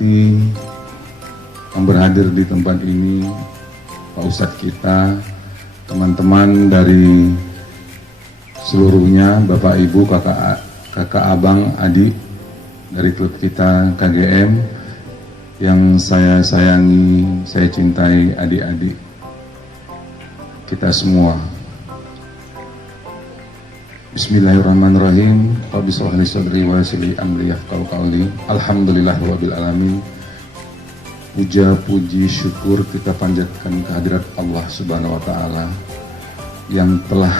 hormati yang berhadir di tempat ini, Pak Ustadz kita, teman-teman dari seluruhnya, Bapak Ibu, kakak abang, adik dari klub kita KGM yang saya sayangi, saya cintai, adik-adik kita semua. Bismillahirrahmanirrahim. Rabbi shrah li sadri wa yassir li amri yafqahu qawli. Alhamdulillahirabbil alamin. Puja, puji, syukur kita panjatkan kehadirat Allah Subhanahu wa taala yang telah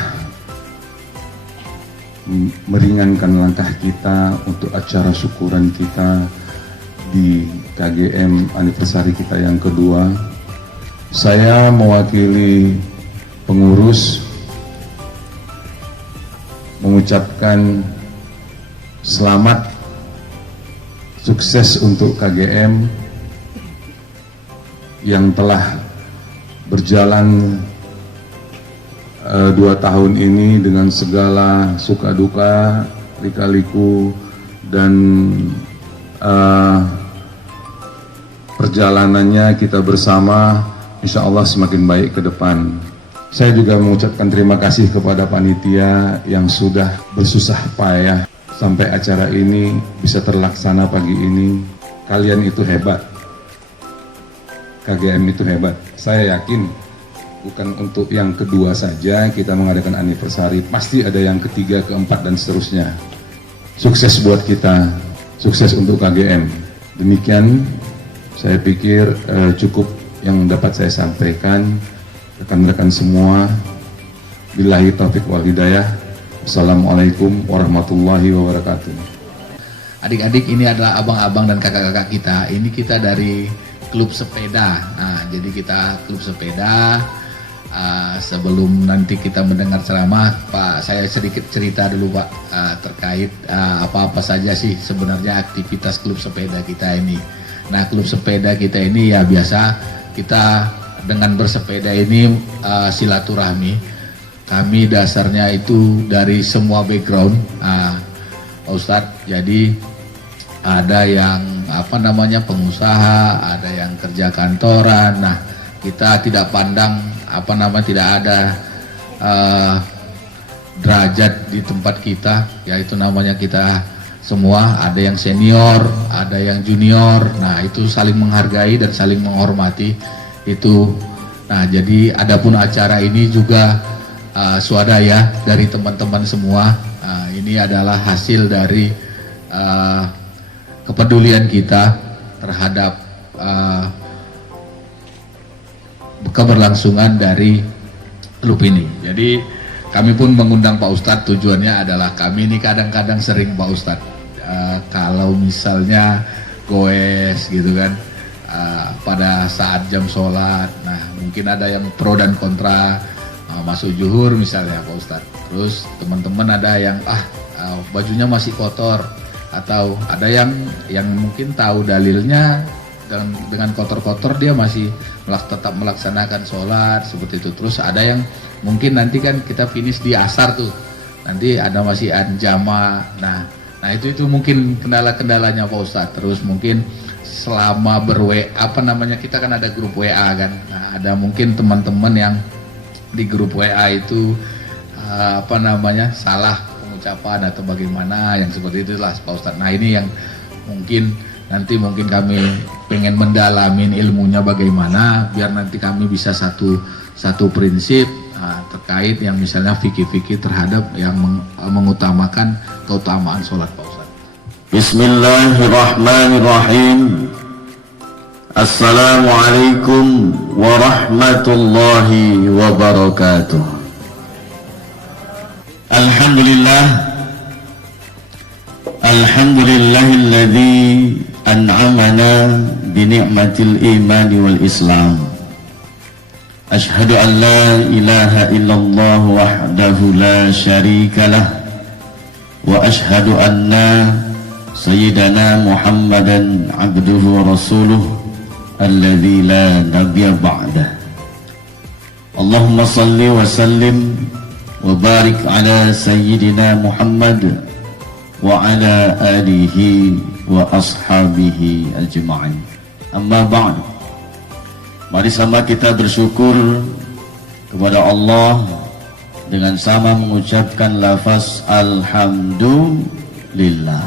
meringankan langkah kita untuk acara syukuran kita di KGM anniversary kita yang kedua. Saya mewakili pengurus mengucapkan selamat sukses untuk KGM yang telah berjalan 2 tahun ini dengan segala suka duka, lika-liku, dan perjalanannya kita bersama insya Allah semakin baik ke depan. Saya juga mengucapkan terima kasih kepada panitia yang sudah bersusah payah sampai acara ini bisa terlaksana pagi ini. Kalian itu hebat, KGM itu hebat. Saya yakin bukan untuk yang kedua saja kita mengadakan anniversary, pasti ada yang ketiga, keempat, dan seterusnya. Sukses buat kita, sukses untuk KGM. Demikian saya pikir cukup yang dapat saya sampaikan. Rekan-rekan semua, billahi taufiq wal hidayah. Assalamualaikum warahmatullahi wabarakatuh. Adik-adik, ini adalah abang-abang dan kakak-kakak kita. Ini kita dari klub sepeda. Nah, jadi kita klub sepeda. Sebelum nanti kita mendengar ceramah, Pak, saya sedikit cerita dulu, Pak, terkait apa-apa saja sih sebenarnya aktivitas klub sepeda kita ini. Nah, klub sepeda kita ini ya biasa kita dengan bersepeda ini silaturahmi. Kami dasarnya itu dari semua background, Pak Ustadz. Jadi ada yang pengusaha, ada yang kerja kantoran. Nah, kita tidak pandang tidak ada derajat di tempat kita, yaitu namanya kita semua ada yang senior, ada yang junior. Nah, itu saling menghargai dan saling menghormati itu. Nah, jadi adapun acara ini juga swadaya dari teman-teman semua. Ini adalah hasil dari kepedulian kita terhadap keberlangsungan dari klub ini. Jadi kami pun mengundang Pak Ustadz, tujuannya adalah kami ini kadang-kadang sering Pak Ustadz kalau misalnya goes gitu kan, pada saat jam sholat. Nah, mungkin ada yang pro dan kontra, masuk zuhur misalnya Pak Ustadz. Terus teman-teman ada yang bajunya masih kotor, atau ada yang mungkin tahu dalilnya dan dengan kotor-kotor dia masih tetap melaksanakan sholat seperti itu. Terus ada yang mungkin nanti kan kita finish di asar tuh, nanti ada masih anjama. Nah itu mungkin kendala-kendalanya Pak Ustadz. Terus mungkin selama kita kan ada grup WA kan. Nah, ada mungkin teman-teman yang di grup WA itu salah pengucapan atau bagaimana, yang seperti itulah Pak Ustadz. Nah, ini yang mungkin kami pengen mendalamin ilmunya bagaimana biar nanti kami bisa satu prinsip terkait yang misalnya fikih-fikih terhadap yang mengutamakan keutamaan sholat Pak Ustadz. Bismillahirrahmanirrahim. Assalamualaikum warahmatullahi wabarakatuh. Alhamdulillahilladzi an'amana bini'matil imani wal islam. Ashhadu an la ilaha illallah wahdahu la syarikalah wa ashhadu anna sayyidana Muhammadan abduhu wa rasuluh alladzi la nabiyya ba'dah. Allahumma salli wa sallim wa barik ala sayyidina Muhammad wa ala alihi wa ashabihi ajma'in. Amma ba'd. Mari sama kita bersyukur kepada Allah dengan sama mengucapkan lafaz alhamdulillah.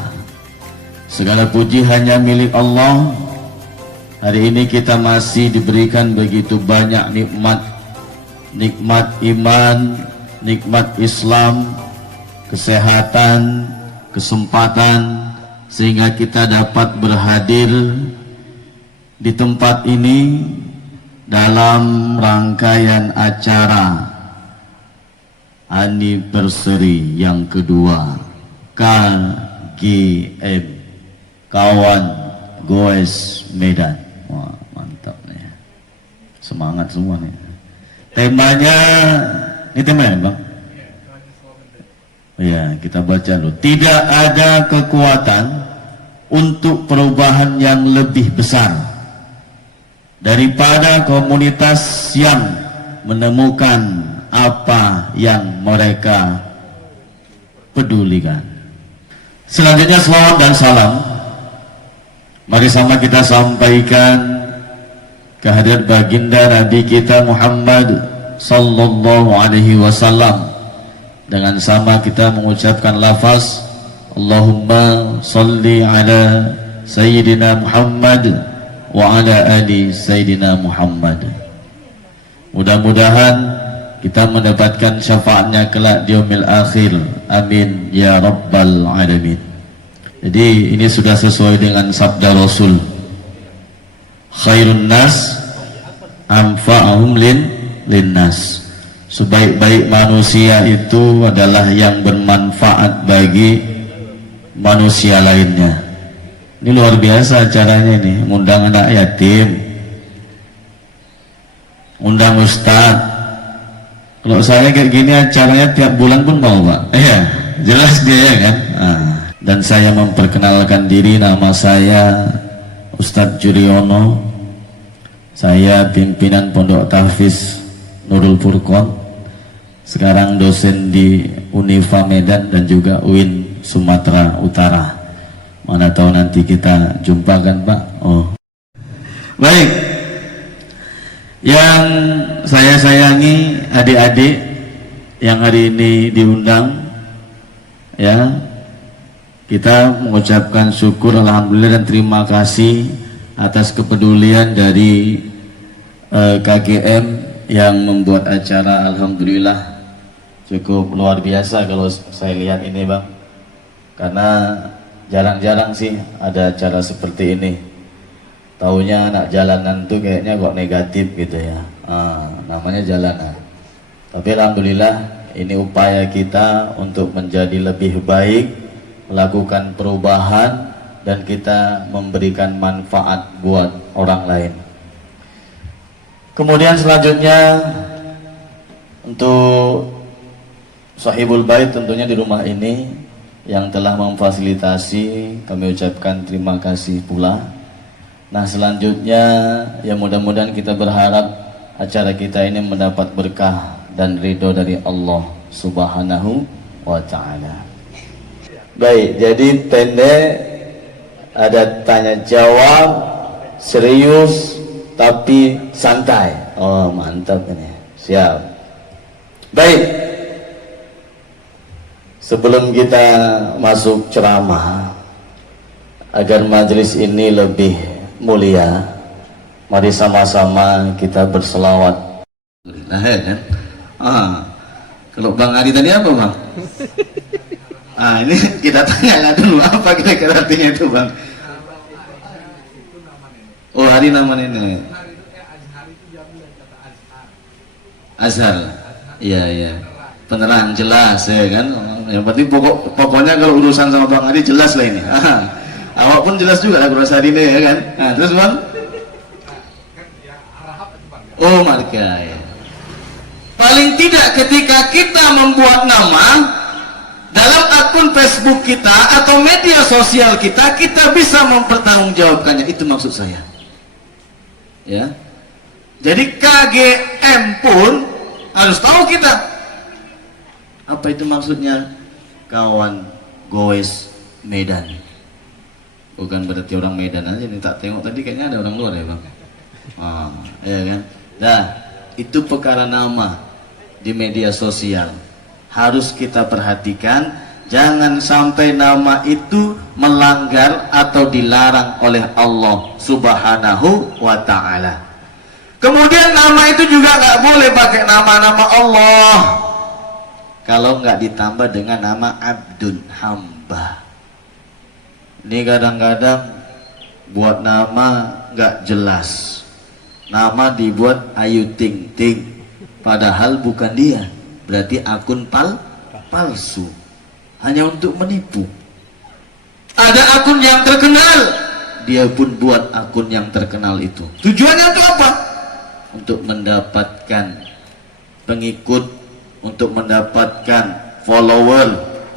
Segala puji hanya milik Allah. Hari ini kita masih diberikan begitu banyak nikmat, nikmat iman, nikmat Islam, kesehatan, kesempatan, sehingga kita dapat berhadir di tempat ini dalam rangkaian acara anniversary yang kedua KGM, Kawan Goes Medan. Wah, mantap nih, semangat semua nih. Temanya, ini temanya Bang? Ya, kita baca dulu. Tidak ada kekuatan untuk perubahan yang lebih besar daripada komunitas yang menemukan apa yang mereka pedulikan. Selanjutnya selawat dan salam mari sama kita sampaikan kehadirat baginda Nabi kita Muhammad sallallahu alaihi wasallam. Dengan sama kita mengucapkan lafaz Allahumma salli ala Sayyidina Muhammad wa ala ali Sayyidina Muhammad. Mudah-mudahan kita mendapatkan syafaatnya kelak di yaumil akhir. Amin ya rabbal alamin. Jadi ini sudah sesuai dengan sabda Rasul, khairun nas anfa'ahum linnas. Sebaik-baik manusia itu adalah yang bermanfaat bagi manusia lainnya. Ini luar biasa acaranya nih, undang anak yatim, undang ustaz. Kalau saya kayak gini acaranya tiap bulan pun mau Pak. Iya, jelas dia ya kan. Dan saya memperkenalkan diri, nama saya Ustadz Juriono. Saya pimpinan Pondok Tahfiz Nurul Furqon. Sekarang dosen di Unifa Medan dan juga UIN Sumatera Utara. Mana tahu nanti kita jumpa kan Pak. Oh, baik. Yang saya sayangi adik-adik yang hari ini diundang, ya, kita mengucapkan syukur alhamdulillah dan terima kasih atas kepedulian dari KGM yang membuat acara. Alhamdulillah cukup luar biasa kalau saya lihat ini Bang, karena jarang-jarang sih ada acara seperti ini. Taunya anak jalanan tuh kayaknya kok negatif gitu ya, namanya jalanan. Tapi alhamdulillah ini upaya kita untuk menjadi lebih baik, melakukan perubahan, dan kita memberikan manfaat buat orang lain. Kemudian selanjutnya untuk Sahibul Bait tentunya di rumah ini yang telah memfasilitasi, kami ucapkan terima kasih pula. Nah selanjutnya ya mudah-mudahan kita berharap acara kita ini mendapat berkah dan ridho dari Allah Subhanahu wa ta'ala. Baik, jadi pendek, ada tanya jawab, serius tapi santai. Oh mantap ini, siap. Baik, sebelum kita masuk ceramah, agar majelis ini lebih mulia, mari sama-sama kita berselawat. Nah, ya kan? Kalau Bang Adi tadi apa Bang? Ini kita tanya dulu apa kira-kira artinya itu Bang? Oh, hari nama nenek. Azhar. Iya iya. Penerang jelas ya kan. Yang penting pokoknya kalau urusan sama Bang Adi jelas lah ini. Awak pun jelas juga lah kurasa hari ini ya kan. Terus Bang? Oh marga ya. Paling tidak ketika kita membuat nama dalam akun Facebook kita atau media sosial kita, kita bisa mempertanggungjawabkannya. Itu maksud saya. Ya. Jadi KGM pun harus tahu kita apa itu maksudnya, kawan goes Medan. Bukan berarti orang Medan aja nih, tak tengok tadi kayaknya ada orang luar ya bang. Ya kan. Nah, itu perkara nama di media sosial harus kita perhatikan. Jangan sampai nama itu melanggar atau dilarang oleh Allah Subhanahu wa ta'ala. Kemudian nama itu juga nggak boleh pakai nama-nama Allah kalau nggak ditambah dengan nama abdun, hamba. Ini kadang-kadang buat nama nggak jelas, nama dibuat Ayu Ting Ting, padahal bukan dia, berarti akun palsu, hanya untuk menipu. Ada akun yang terkenal, dia pun buat akun yang terkenal itu. Tujuannya untuk apa? Untuk mendapatkan pengikut, untuk mendapatkan follower,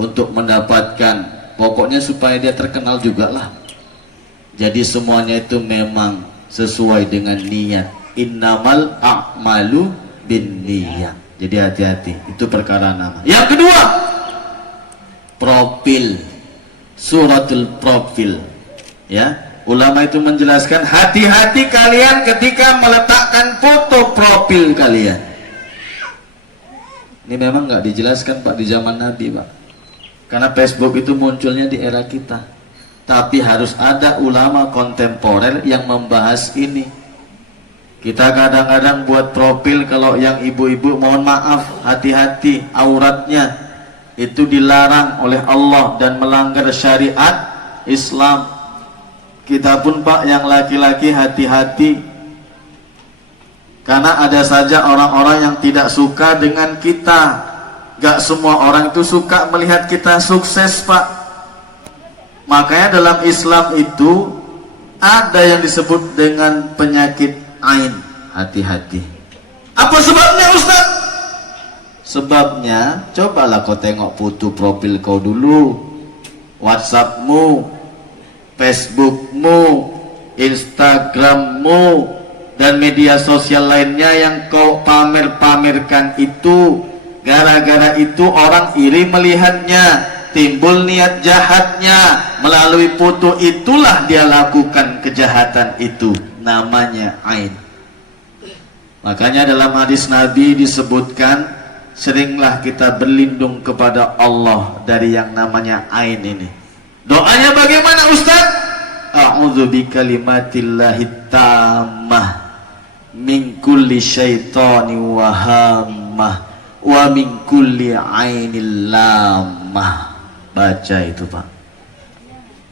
untuk mendapatkan, pokoknya supaya dia terkenal juga lah. Jadi semuanya itu memang sesuai dengan niat. Innamal a'malu bin niyat. Jadi hati-hati, itu perkara nama. Yang kedua, profil, suratul profil. Ya, ulama itu menjelaskan hati-hati kalian ketika meletakkan foto profil kalian. Ini memang nggak dijelaskan Pak di zaman Nabi Pak, karena Facebook itu munculnya di era kita. Tapi harus ada ulama kontemporer yang membahas ini. Kita kadang-kadang buat profil, kalau yang ibu-ibu mohon maaf, hati-hati, auratnya itu dilarang oleh Allah dan melanggar syariat Islam. Kita pun Pak yang laki-laki hati-hati, karena ada saja orang-orang yang tidak suka dengan kita. Gak semua orang itu suka melihat kita sukses Pak. Makanya dalam Islam itu ada yang disebut dengan penyakit ain. Hati-hati. Apa sebabnya Ustaz? Sebabnya, cobalah kau tengok foto profil kau dulu, WhatsAppmu, Facebookmu, Instagrammu, dan media sosial lainnya yang kau pamer-pamerkan itu. Gara-gara itu orang iri melihatnya, timbul niat jahatnya. Melalui foto itulah dia lakukan kejahatan itu, namanya ain. Makanya dalam hadis Nabi disebutkan, seringlah kita berlindung kepada Allah dari yang namanya ain ini. Doanya bagaimana Ustaz? A'udzu bikalimatillahi tammah min kulli syaitani wa hammah wa min kulli ainil lamah. Baca itu Pak.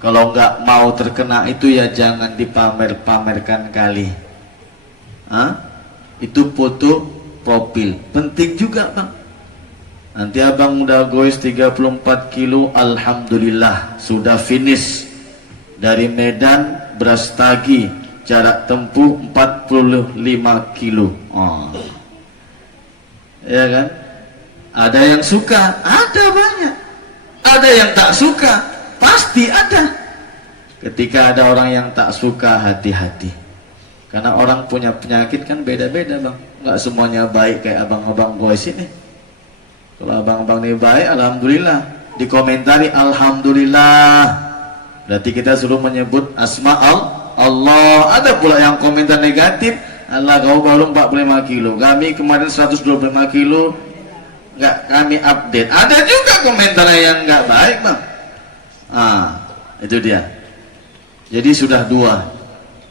Kalau nggak mau terkena itu ya jangan dipamer-pamerkan kali. Itu foto profil penting juga Bang. Nanti abang udah goes 34 kilo, alhamdulillah sudah finish dari Medan Brastagi, jarak tempuh 45 kilo. Ya kan? Ada yang suka, ada banyak. Ada yang tak suka, pasti ada. Ketika ada orang yang tak suka, hati-hati. Karena orang punya penyakit kan beda-beda Bang. Nggak semuanya baik kayak abang-abang goes ini. Kalau abang-abang ini baik, alhamdulillah. Dikomentari alhamdulillah. Berarti kita suruh menyebut asma Allah. Ada pula yang komentar negatif, Allah kau baru 45 kilo, kami kemarin 125 kilo, nggak kami update. Ada juga komentar yang nggak baik Bang. Itu dia. Jadi sudah dua,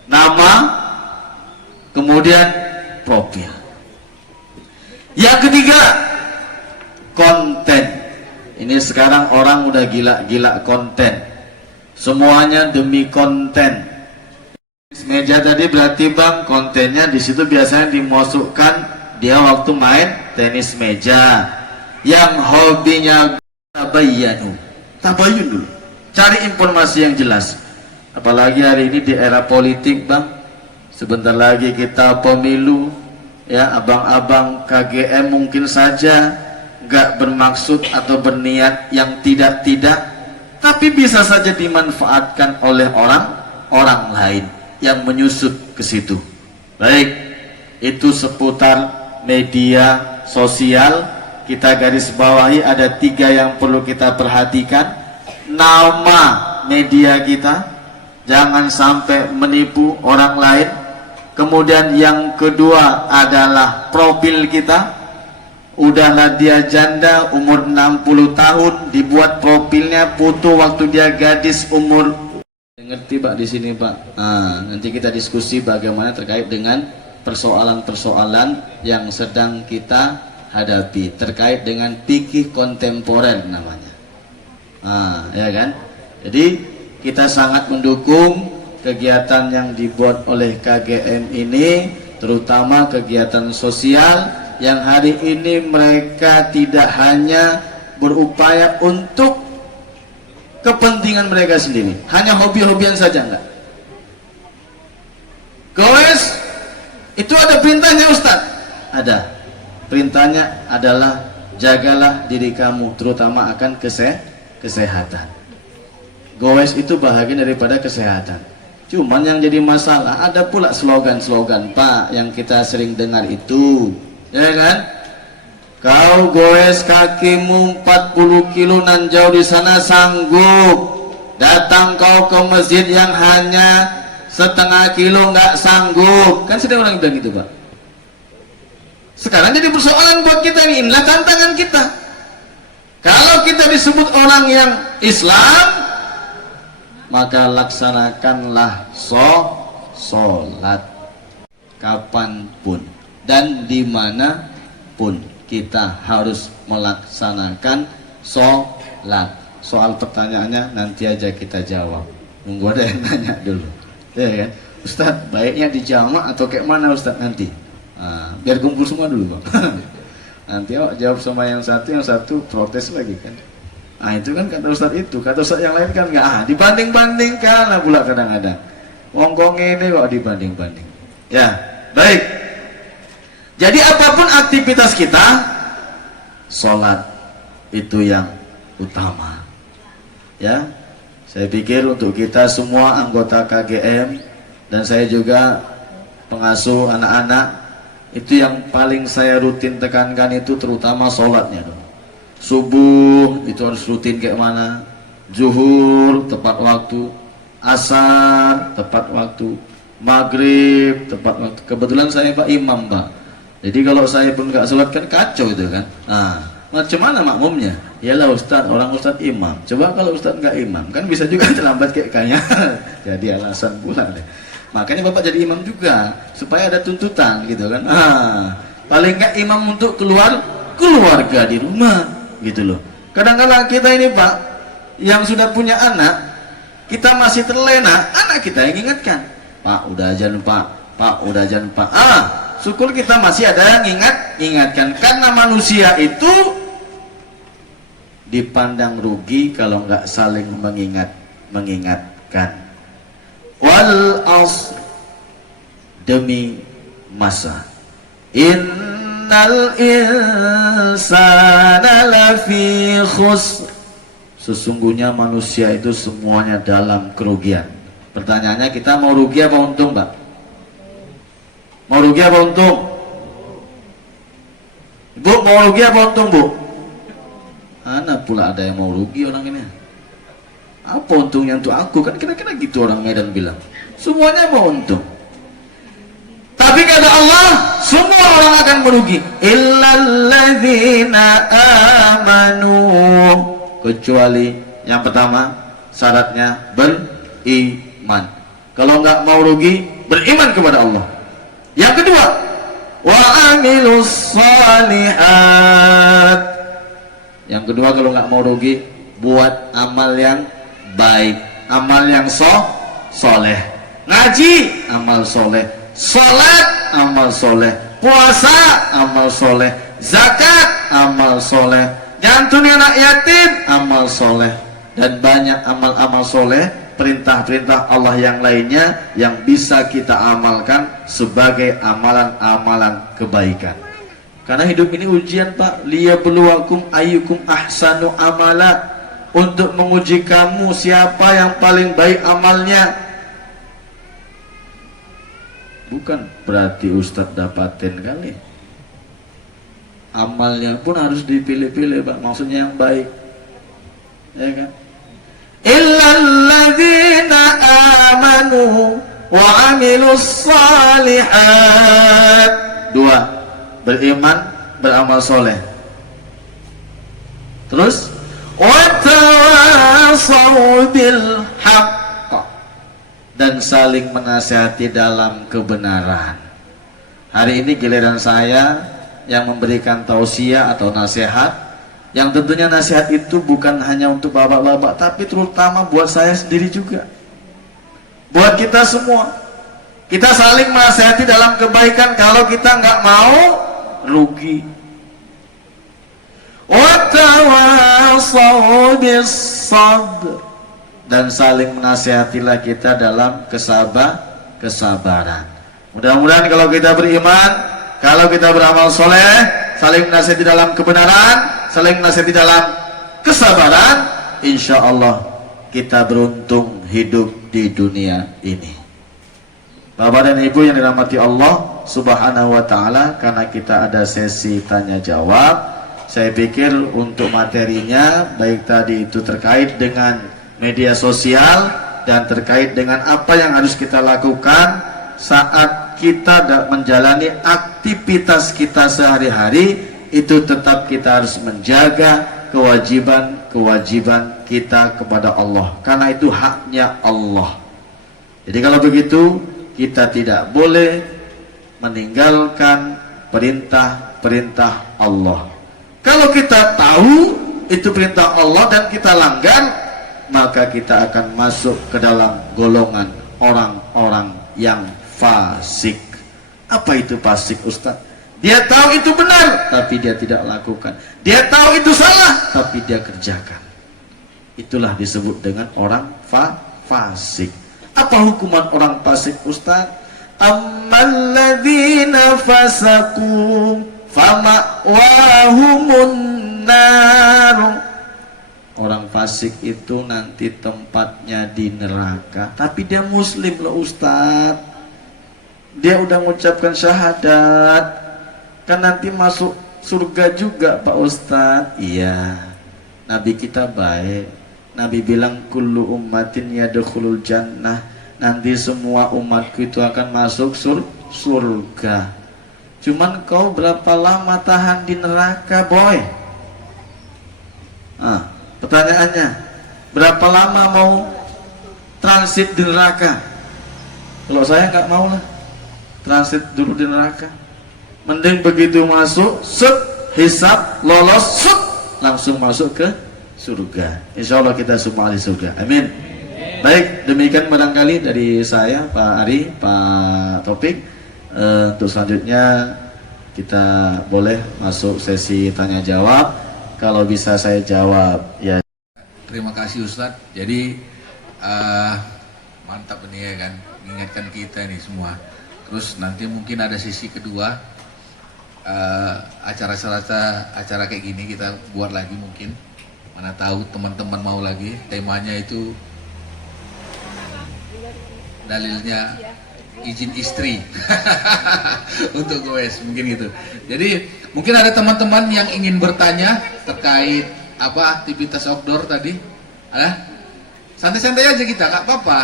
nama kemudian profil. Yang ketiga, konten. Ini sekarang orang udah gila-gila konten. Semuanya demi konten. Meja tadi berarti Bang, kontennya di situ biasanya dimasukkan dia waktu main tenis meja. Yang hobinya tabayun dulu. Cari informasi yang jelas. Apalagi hari ini di era politik Bang. Sebentar lagi kita pemilu. Ya, abang-abang KGM mungkin saja nggak bermaksud atau berniat yang tidak-tidak, tapi bisa saja dimanfaatkan oleh orang lain yang menyusup ke situ. Baik, itu seputar media sosial. Kita garis bawahi ada 3 yang perlu kita perhatikan. nama media kita, jangan sampai menipu orang lain. Kemudian yang kedua adalah profil kita. Udahlah dia janda umur 60 tahun, dibuat profilnya foto waktu dia gadis umur. Ngerti Pak di sini Pak? Nanti kita diskusi bagaimana terkait dengan persoalan-persoalan yang sedang kita hadapi terkait dengan fikih kontemporer namanya. Ya kan? Jadi kita sangat mendukung kegiatan yang dibuat oleh KGM ini, terutama kegiatan sosial yang hari ini mereka tidak hanya berupaya untuk kepentingan mereka sendiri, hanya hobi-hobian saja, enggak. Goes itu ada perintahnya Ustaz, ada perintahnya adalah jagalah diri kamu, terutama akan kesehatan. Goes itu bahagian daripada kesehatan. Cuman yang jadi masalah ada pula slogan-slogan Pak yang kita sering dengar itu, ya kan? Kau goes kakimu 40 kilo nan jauh di sana sanggup. Datang kau ke masjid yang hanya setengah kilo nggak sanggup. Kan sedang orang bilang gitu Pak. Sekarang jadi persoalan buat kita ini, inilah tantangan kita. Kalau kita disebut orang yang Islam, maka laksanakanlah sholat kapanpun dan dimanapun kita harus melaksanakan sholat. Soal pertanyaannya nanti aja kita jawab, nunggu ada yang nanya dulu, ya kan? Ustaz, baiknya di jamak atau kayak mana Ustaz nanti? Biar kumpul semua dulu Bang. Nanti jawab sama yang satu protes lagi kan. Itu kan kata Ustaz itu, kata Ustaz yang lain kan nggak, dibanding-bandingkan lah pula kadang-kadang. Wongkong ini kok dibanding-banding. Ya, baik. Jadi apapun aktivitas kita, sholat itu yang utama. Ya, saya pikir untuk kita semua anggota KGM dan saya juga pengasuh anak-anak, itu yang paling saya rutin tekankan itu terutama sholatnya dong. Subuh itu harus rutin kayak mana, zuhur tepat waktu, asar tepat waktu, maghrib tepat waktu. Kebetulan saya Pak imam Pak, jadi kalau saya pun nggak sholat kan kacau itu kan. Macam mana makmumnya? Yalah Ustadz, orang Ustadz imam. Coba kalau Ustadz nggak imam, kan bisa juga terlambat kayak kayaknya. Jadi alasan pula deh. Makanya Bapak jadi imam juga supaya ada tuntutan gitu kan. Paling nggak imam untuk keluarga di rumah. Gitu loh. Kadang-kadang kita ini Pak yang sudah punya anak, kita masih terlena, anak kita yang ingatkan, Pak udah ajan Pak udah ajan Pak. Syukur kita masih ada yang ingatkan, karena manusia itu dipandang rugi kalau nggak saling mengingatkan. Wal asr, demi masa, innal insana lafi khusr, sesungguhnya manusia itu semuanya dalam kerugian. Pertanyaannya, kita mau rugi apa untung Mbak? Mau rugi apa untung? Bu, mau rugi apa untung Bu? Mana pula ada yang mau rugi orang ini? Apa untungnya untuk aku? Kan kira-kira gitu orang Medan bilang, semuanya mau untung. Tapi kata Allah, semua orang akan merugi. Illalladzina amanu, kecuali yang pertama syaratnya beriman. Kalau nggak mau rugi, beriman kepada Allah. Yang kedua, wa amilus shalihat. Yang kedua, kalau nggak mau rugi, buat amal yang baik, amal yang soleh. Ngaji, amal soleh. Salat, amal soleh. Puasa, amal soleh. Zakat, amal soleh. Nyantuni anak yatim, amal soleh. Dan banyak amal-amal soleh, perintah-perintah Allah yang lainnya yang bisa kita amalkan sebagai amalan-amalan kebaikan. Karena hidup ini ujian Pak, liyabluwakum ayyukum ahsanu amala, untuk menguji kamu siapa yang paling baik amalnya. Bukan berarti Ustadz dapatin kali, amalnya pun harus dipilih-pilih Pak, maksudnya yang baik, ya kan? amanu wa amilus salihat. Dua, beriman, beramal soleh. Terus wa tawasaw bil haqq, dan saling menasihati dalam kebenaran. Hari ini giliran saya yang memberikan tausiah atau nasihat, yang tentunya nasihat itu bukan hanya untuk bapak-bapak, tapi terutama buat saya sendiri juga, buat kita semua. Kita saling menasihati dalam kebaikan. Kalau kita nggak mau, rugi. Watawasaw bis sabr, dan saling menasihatilah kita dalam kesabaran. Mudah-mudahan kalau kita beriman, kalau kita beramal soleh, saling menasihati dalam kebenaran, saling menasihati dalam kesabaran, insya Allah kita beruntung hidup di dunia ini. Bapak dan Ibu yang dirahmati Allah Subhanahu wa Ta'ala, karena kita ada sesi tanya jawab, saya pikir untuk materinya, baik tadi itu terkait dengan media sosial dan terkait dengan apa yang harus kita lakukan saat kita menjalani aktivitas kita sehari-hari, itu tetap kita harus menjaga kewajiban kita kepada Allah, karena itu haknya Allah. Jadi kalau begitu, kita tidak boleh meninggalkan perintah-perintah Allah. Kalau kita tahu itu perintah Allah dan kita langgar, maka kita akan masuk ke dalam golongan orang-orang yang fasik. Apa itu fasik, Ustaz? Dia tahu itu benar, tapi dia tidak lakukan. Dia tahu itu salah, tapi dia kerjakan. Itulah disebut dengan orang fasik. Apa hukuman orang fasik, Ustaz? Amalladzina fasaku fama'wahumun nar. Orang fasik itu nanti tempatnya di neraka. Tapi dia muslim loh, Ustaz. Dia udah mengucapkan syahadat, kan nanti masuk surga juga, Pak Ustaz. Iya, Nabi kita baik. Nabi bilang kullu ummatin yadkhulul jannah, nanti semua umatku itu akan masuk surga. Cuman kau berapa lama tahan di neraka, boy? Pertanyaannya, berapa lama mau transit di neraka? Kalau saya nggak mau lah transit dulu di neraka. Mending begitu masuk, hisab, lolos, langsung masuk ke surga. Insya Allah kita semua ahli surga. Amin. Baik, demikian barangkali dari saya, Pak Ari, Pak Topik. Untuk selanjutnya kita boleh masuk sesi tanya jawab. Kalau bisa saya jawab ya. Terima kasih Ustadz. Jadi mantap ini ya kan, mengingatkan kita nih semua. Terus nanti mungkin ada sesi kedua, acara kayak gini kita buat lagi mungkin. Mana tahu teman-teman mau lagi. Temanya itu dalilnya izin istri untuk goes mungkin gitu. Jadi mungkin ada teman-teman yang ingin bertanya terkait apa aktivitas outdoor tadi. Ada? Santai-santai aja kita, nggak apa-apa.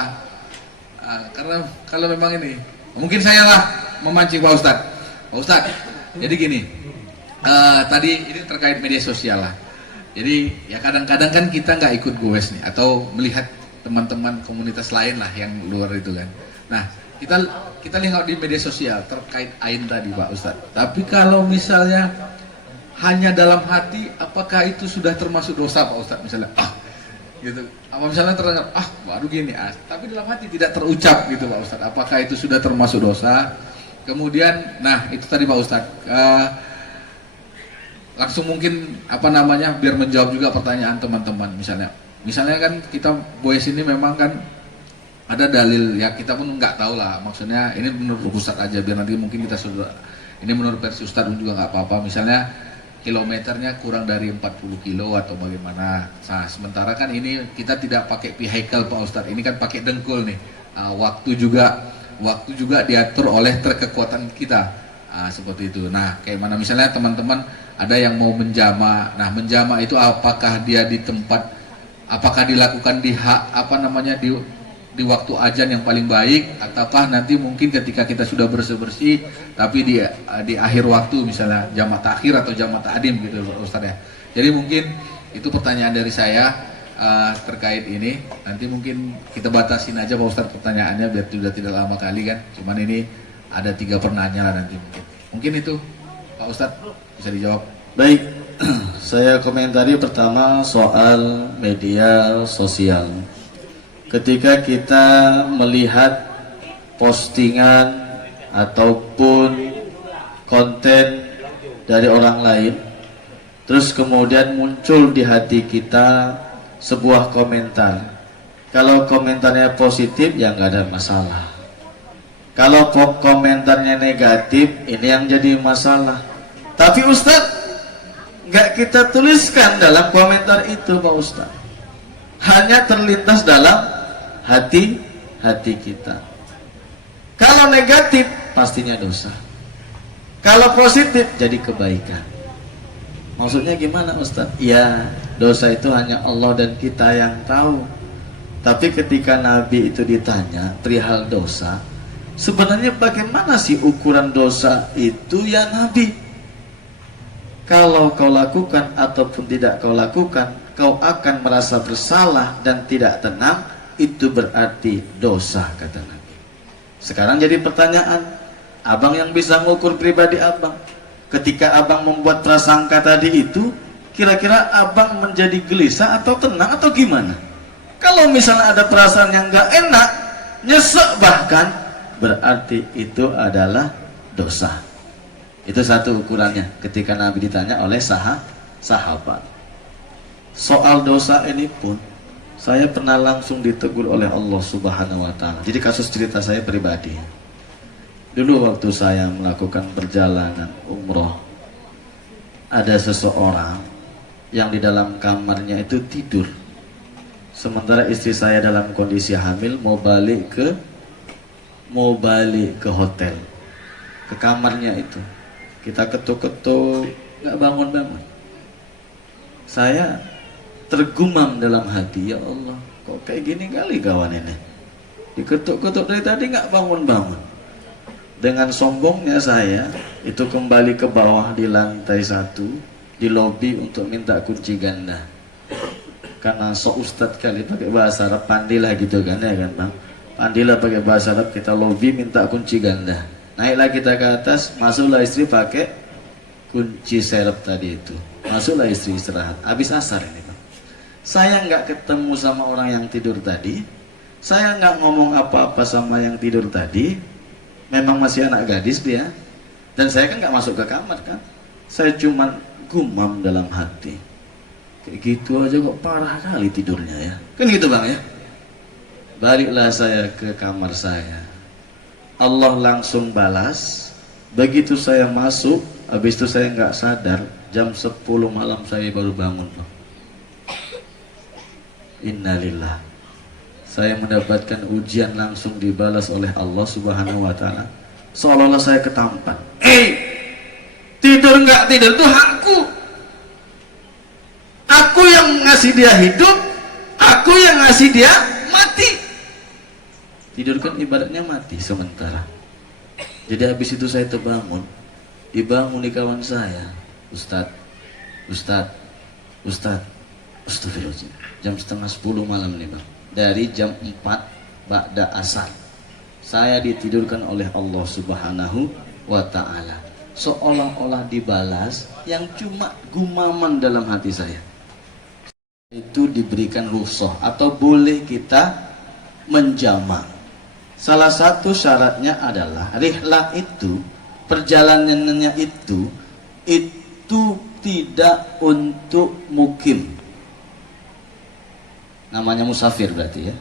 Karena kalau memang ini mungkin saya lah memancing Pak Ustadz. Pak Ustadz, jadi gini, tadi ini terkait media sosial lah. Jadi ya kadang-kadang kan kita nggak ikut goes nih, atau melihat teman-teman komunitas lain lah yang luar itu kan. Nah kita lihat di media sosial terkait AIN tadi Pak Ustadz. Tapi kalau misalnya hanya dalam hati, apakah itu sudah termasuk dosa Pak Ustadz? Misalnya gitu, apa misalnya terdengar baru gini tapi dalam hati tidak terucap gitu Pak Ustadz. Apakah itu sudah termasuk dosa? Kemudian, nah itu tadi Pak Ustadz. Langsung mungkin biar menjawab juga pertanyaan teman-teman. Misalnya kan kita boys ini memang kan ada dalil ya, kita pun nggak tahu lah, maksudnya ini menurut Ustadz aja, biar nanti mungkin kita sudah ini menurut versi Ustadz juga nggak apa-apa. Misalnya kilometernya kurang dari 40 kilo atau bagaimana. Nah sementara kan ini kita tidak pakai vehicle Pak Ustadz, ini kan pakai dengkul nih. Waktu juga diatur oleh kekuatan kita. Seperti itu. Nah kayak mana misalnya teman-teman ada yang mau menjama. Nah menjama itu apakah dia di tempat, apakah dilakukan di di waktu azan yang paling baik, ataukah nanti mungkin ketika kita sudah bersih-bersih tapi di akhir waktu, misalnya jamak takhir atau jamak takdim gitu Pak Ustadz ya. Jadi mungkin itu pertanyaan dari saya terkait ini. Nanti mungkin kita batasin aja Pak Ustadz pertanyaannya biar sudah tidak lama kali kan. Cuman ini ada 3 penanya lah nanti mungkin. Mungkin itu Pak Ustadz bisa dijawab. Baik, saya komentari pertama soal media sosial. Ketika kita melihat postingan ataupun konten dari orang lain, terus kemudian muncul di hati kita sebuah komentar. Kalau komentarnya positif, ya nggak ada masalah. Kalau komentarnya negatif, ini yang jadi masalah. Tapi Ustadz, nggak kita tuliskan dalam komentar itu Pak Ustadz. Hanya terlintas dalam hati kita. Kalau negatif pastinya dosa. Kalau positif jadi kebaikan. Maksudnya gimana Ustadz? Ya, dosa itu hanya Allah dan kita yang tahu. Tapi ketika Nabi itu ditanya perihal dosa, sebenarnya bagaimana sih ukuran dosa itu ya Nabi? Kalau kau lakukan ataupun tidak kau lakukan, kau akan merasa bersalah dan tidak tenang, itu berarti dosa, kata Nabi. Sekarang jadi pertanyaan, abang yang bisa mengukur pribadi abang, ketika abang membuat prasangka tadi itu, kira-kira abang menjadi gelisah atau tenang atau gimana? Kalau misalnya ada perasaan yang gak enak, nyesek bahkan, berarti itu adalah dosa. Itu satu ukurannya ketika Nabi ditanya oleh sahabat. Soal dosa ini pun saya pernah langsung ditegur oleh Allah Subhanahu wa Ta'ala. Jadi kasus cerita saya pribadi. Dulu waktu saya melakukan perjalanan umroh, ada seseorang yang di dalam kamarnya itu tidur. Sementara istri saya dalam kondisi hamil mau balik ke hotel, ke kamarnya itu. Kita ketuk-ketuk, nggak bangun-bangun. Saya tergumam dalam hati, ya Allah, kok kayak gini kali kawan ini. Diketuk-ketuk dari tadi nggak bangun-bangun. Dengan sombongnya saya itu kembali ke bawah di lantai 1, di lobi untuk minta kunci ganda. Karena ustadz kali pakai bahasa Arab, pandilah gitu kan ya kan bang. Pandilah pakai bahasa Arab, kita lobi minta kunci ganda. Naiklah kita ke atas, masuklah istri pakai kunci serep tadi itu. Masuklah istri istirahat. Habis asar ini bang. Saya nggak ketemu sama orang yang tidur tadi. Saya nggak ngomong apa-apa sama yang tidur tadi. Memang masih anak gadis dia. Dan saya kan nggak masuk ke kamar kan. Saya cuma gumam dalam hati. Kayak gitu aja kok parah kali tidurnya ya. Kan gitu bang ya. Baliklah saya ke kamar saya. Allah langsung balas. Begitu saya masuk, habis itu saya nggak sadar, jam 10 malam saya baru bangun. Innalillah. Saya mendapatkan ujian langsung dibalas oleh Allah Subhanahu wa Ta'ala. Seolah-olah saya ketampan. Tidur nggak tidur itu hakku. Aku yang ngasih dia hidup, aku yang ngasih dia mati. Tidur kan ibaratnya mati sementara. Jadi habis itu saya terbangun, dibangun di kawan saya, Ustadz, Astagfirullahaladzim. Jam setengah 10 malam nih bang. Dari jam 4 ba'da asar. Saya ditidurkan oleh Allah Subhanahu wa Ta'ala. Seolah-olah dibalas yang cuma gumaman dalam hati saya. Itu diberikan rukhsah atau boleh kita menjamak. Salah satu syaratnya adalah rihlah itu, perjalanannya itu tidak untuk mukim. Namanya musafir berarti ya.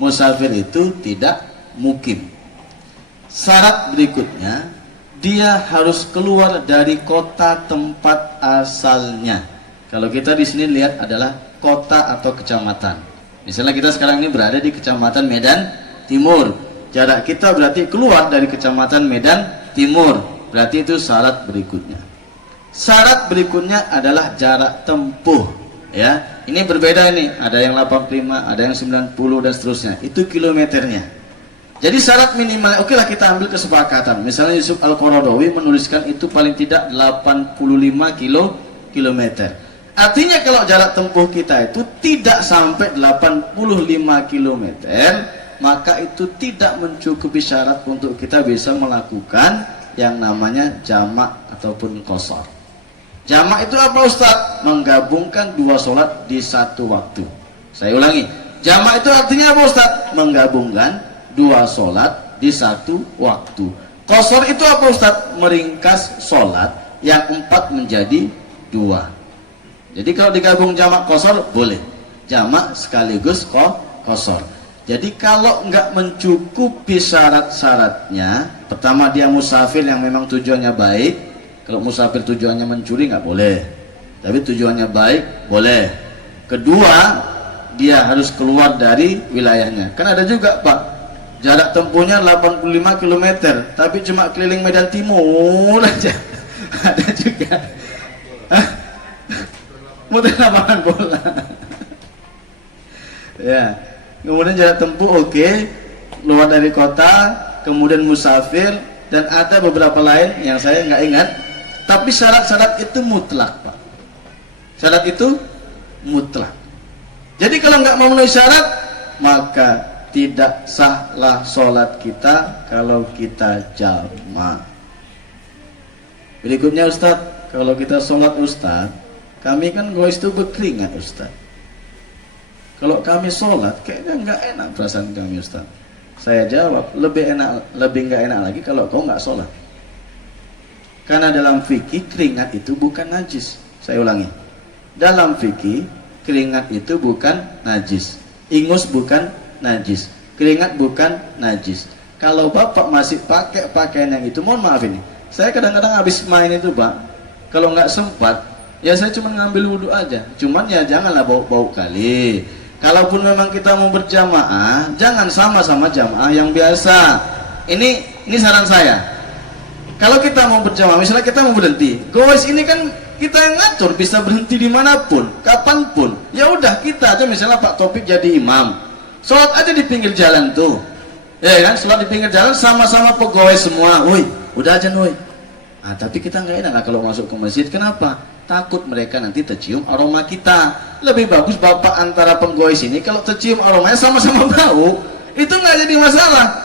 Musafir itu tidak mukim. Syarat berikutnya, dia harus keluar dari kota tempat asalnya. Kalau kita di sini lihat adalah kota atau kecamatan. Misalnya kita sekarang ini berada di Kecamatan Medan Timur. Jarak kita berarti keluar dari Kecamatan Medan Timur. Berarti itu syarat berikutnya. Syarat berikutnya adalah jarak tempuh. Ya, ini berbeda ini. Ada yang 85, ada yang 90 dan seterusnya. Itu kilometernya. Jadi syarat minimal, oke lah kita ambil kesepakatan. Misalnya Yusuf Al-Qaradawi menuliskan itu paling tidak 85 kilometer. Artinya kalau jarak tempuh kita itu tidak sampai 85 kilometer, maka itu tidak mencukupi syarat untuk kita bisa melakukan yang namanya jamak ataupun qashar. Jamak itu apa Ustaz? Menggabungkan dua sholat di satu waktu. Saya ulangi, jamak itu artinya apa Ustaz? Menggabungkan dua sholat di satu waktu. Qashar itu apa Ustaz? Meringkas sholat yang 4 menjadi 2. Jadi kalau digabung jamak qashar boleh, jamak sekaligus qashar. Jadi kalau nggak mencukupi syarat-syaratnya, pertama dia musafir yang memang tujuannya baik. Kalau musafir tujuannya mencuri nggak boleh, tapi tujuannya baik boleh. Kedua, dia harus keluar dari wilayahnya. Kan ada juga Pak, jarak tempuhnya 85 km, tapi cuma keliling Medan Timur aja. Ada juga. Muter lapangan bola. Ya, kemudian jarak tempuh oke, keluar dari kota, kemudian musafir, dan ada beberapa lain yang saya nggak ingat. Tapi syarat-syarat itu mutlak Pak. Syarat itu mutlak. Jadi kalau nggak memenuhi syarat, maka tidak sahlah sholat kita kalau kita jamak. Berikutnya Ustadz, kalau kita sholat Ustadz, kami kan gois itu berkeringat Ustadz. Kalau kami sholat, kayaknya nggak enak perasaan kami Ustadz. Saya jawab, lebih nggak enak lagi kalau kau nggak sholat. Karena dalam fikih keringat itu bukan najis. Saya ulangi, dalam fikih keringat itu bukan najis, ingus bukan najis, keringat bukan najis. Kalau bapak masih pakai pakaian yang itu, mohon maaf ini, saya kadang-kadang habis main itu Pak, kalau nggak sempat, ya saya cuma ngambil wudhu aja. Cuman ya janganlah bau-bau kali. Kalaupun memang kita mau berjamaah, jangan sama-sama jamaah yang biasa. Ini saran saya. Kalau kita mau berjamaah, misalnya kita mau berhenti, goes ini kan kita yang ngatur, bisa berhenti dimanapun, kapanpun. Ya udah kita aja, misalnya Pak Topik jadi imam, sholat aja di pinggir jalan tuh, ya kan? Sholat di pinggir jalan sama-sama pegawai semua. Woi, udah aja woi. Nah, tapi kita nggak enak lah kalau masuk ke masjid. Kenapa? Takut mereka nanti tercium aroma kita. Lebih bagus bapak antara pegawai sini, kalau tercium aromanya sama-sama bau, itu nggak jadi masalah.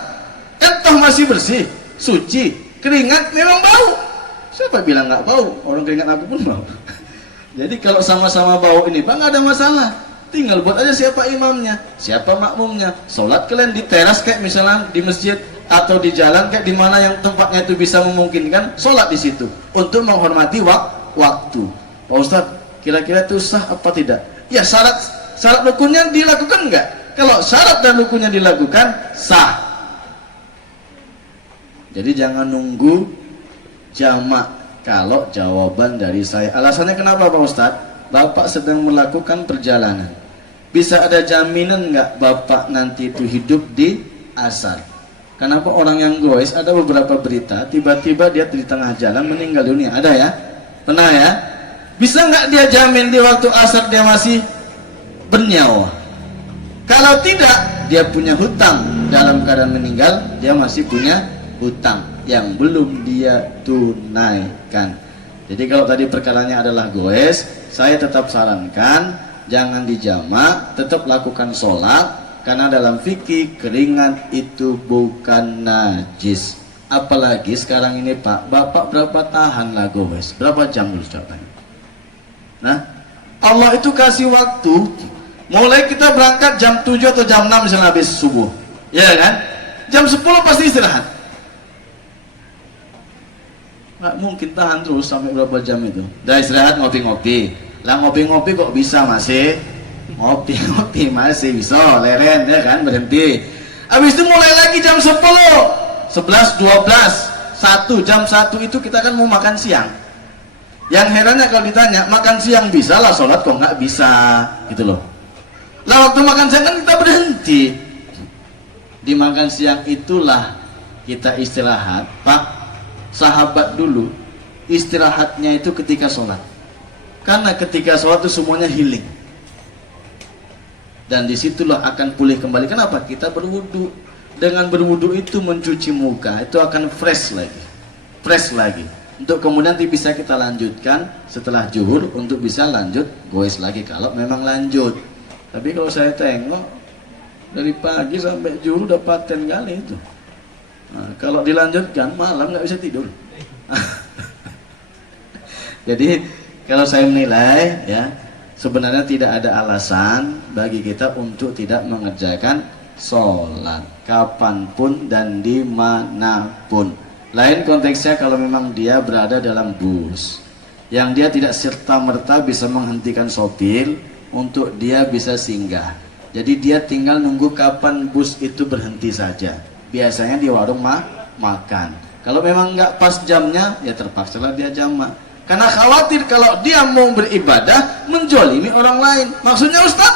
Kan toh masih bersih, suci. Keringat memang bau. Siapa bilang nggak bau? Orang keringat aku pun bau. Jadi kalau sama-sama bau ini Pak, nggak ada masalah. Tinggal buat aja siapa imamnya, siapa makmumnya. Sholat kalian di teras kayak misalnya di masjid, atau di jalan kayak di mana yang tempatnya itu bisa memungkinkan, sholat di situ untuk menghormati waktu. Pak Ustadz, kira-kira itu sah apa tidak? Ya syarat rukunnya dilakukan nggak? Kalau syarat dan rukunnya dilakukan, sah. Jadi jangan nunggu jamak kalau jawaban dari saya. Alasannya kenapa Pak Ustadz? Bapak sedang melakukan perjalanan. Bisa ada jaminan nggak Bapak nanti itu hidup di asar? Kenapa orang yang goes, ada beberapa berita, tiba-tiba dia di tengah jalan meninggal dunia. Ada ya? Pernah ya? Bisa nggak dia jamin di waktu asar dia masih bernyawa? Kalau tidak, dia punya hutang. Dalam keadaan meninggal, dia masih punya hutang yang belum dia tunaikan. Jadi kalau tadi perkaranya adalah goes, saya tetap sarankan jangan dijamak, tetap lakukan sholat, karena dalam fikih keringat itu bukan najis. Apalagi sekarang ini Pak, Bapak berapa tahan lah goes? Berapa jam dulu jawabannya? Nah, Allah itu kasih waktu, mulai kita berangkat jam 7 atau jam 6 misalnya habis subuh, ya kan? Jam 10 pasti istirahat. Nggak mungkin tahan terus sampai berapa jam itu. Udah istirahat ngopi-ngopi. Lah ngopi-ngopi kok bisa masih? Ngopi-ngopi masih bisa, leren ya kan, berhenti. Habis itu mulai lagi jam 10, 11, 12, 1, jam 1 itu kita kan mau makan siang. Yang herannya kalau ditanya, makan siang bisa lah, sholat kok nggak bisa, gitu loh. Lah waktu makan siang kan kita berhenti. Di makan siang itulah kita istirahat, Pak. Sahabat dulu istirahatnya itu ketika sholat, karena ketika sholat itu semuanya healing. dan disitulah akan pulih kembali. Kenapa? Kita berwudu. Dengan berwudu itu mencuci muka, itu akan fresh lagi, untuk kemudian bisa kita lanjutkan setelah zuhur untuk bisa lanjut goes lagi kalau memang lanjut. Tapi kalau saya tengok dari pagi sampai zuhur udah paten kali itu. Nah, kalau dilanjutkan malam nggak bisa tidur. Jadi kalau saya menilai ya, sebenarnya tidak ada alasan bagi kita untuk tidak mengerjakan sholat kapanpun dan dimanapun. Lain konteksnya kalau memang dia berada dalam bus yang dia tidak serta-merta bisa menghentikan sopir untuk dia bisa singgah. Jadi dia tinggal nunggu kapan bus itu berhenti saja. Biasanya di warung makan. Kalau memang nggak pas jamnya, ya terpaksalah dia jamak. Karena khawatir kalau dia mau beribadah menjolimi orang lain. Maksudnya Ustaz,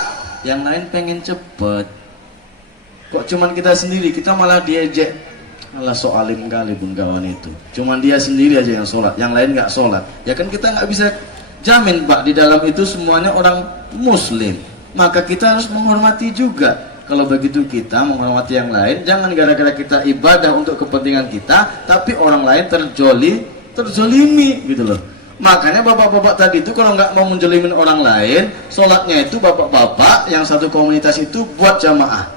yang lain pengen cepet. Kok cuman kita sendiri, kita malah diejek. Alah soalim kali bun kawan itu. Cuman dia sendiri aja yang sholat, yang lain nggak sholat. Ya kan kita nggak bisa jamin Pak, di dalam itu semuanya orang muslim. Maka kita harus menghormati juga. Kalau begitu kita menghormati yang lain, jangan gara-gara kita ibadah untuk kepentingan kita, tapi orang lain terzolimi gitu loh. Makanya bapak-bapak tadi itu kalau nggak mau menjolimin orang lain, sholatnya itu bapak-bapak yang satu komunitas itu buat jamaah.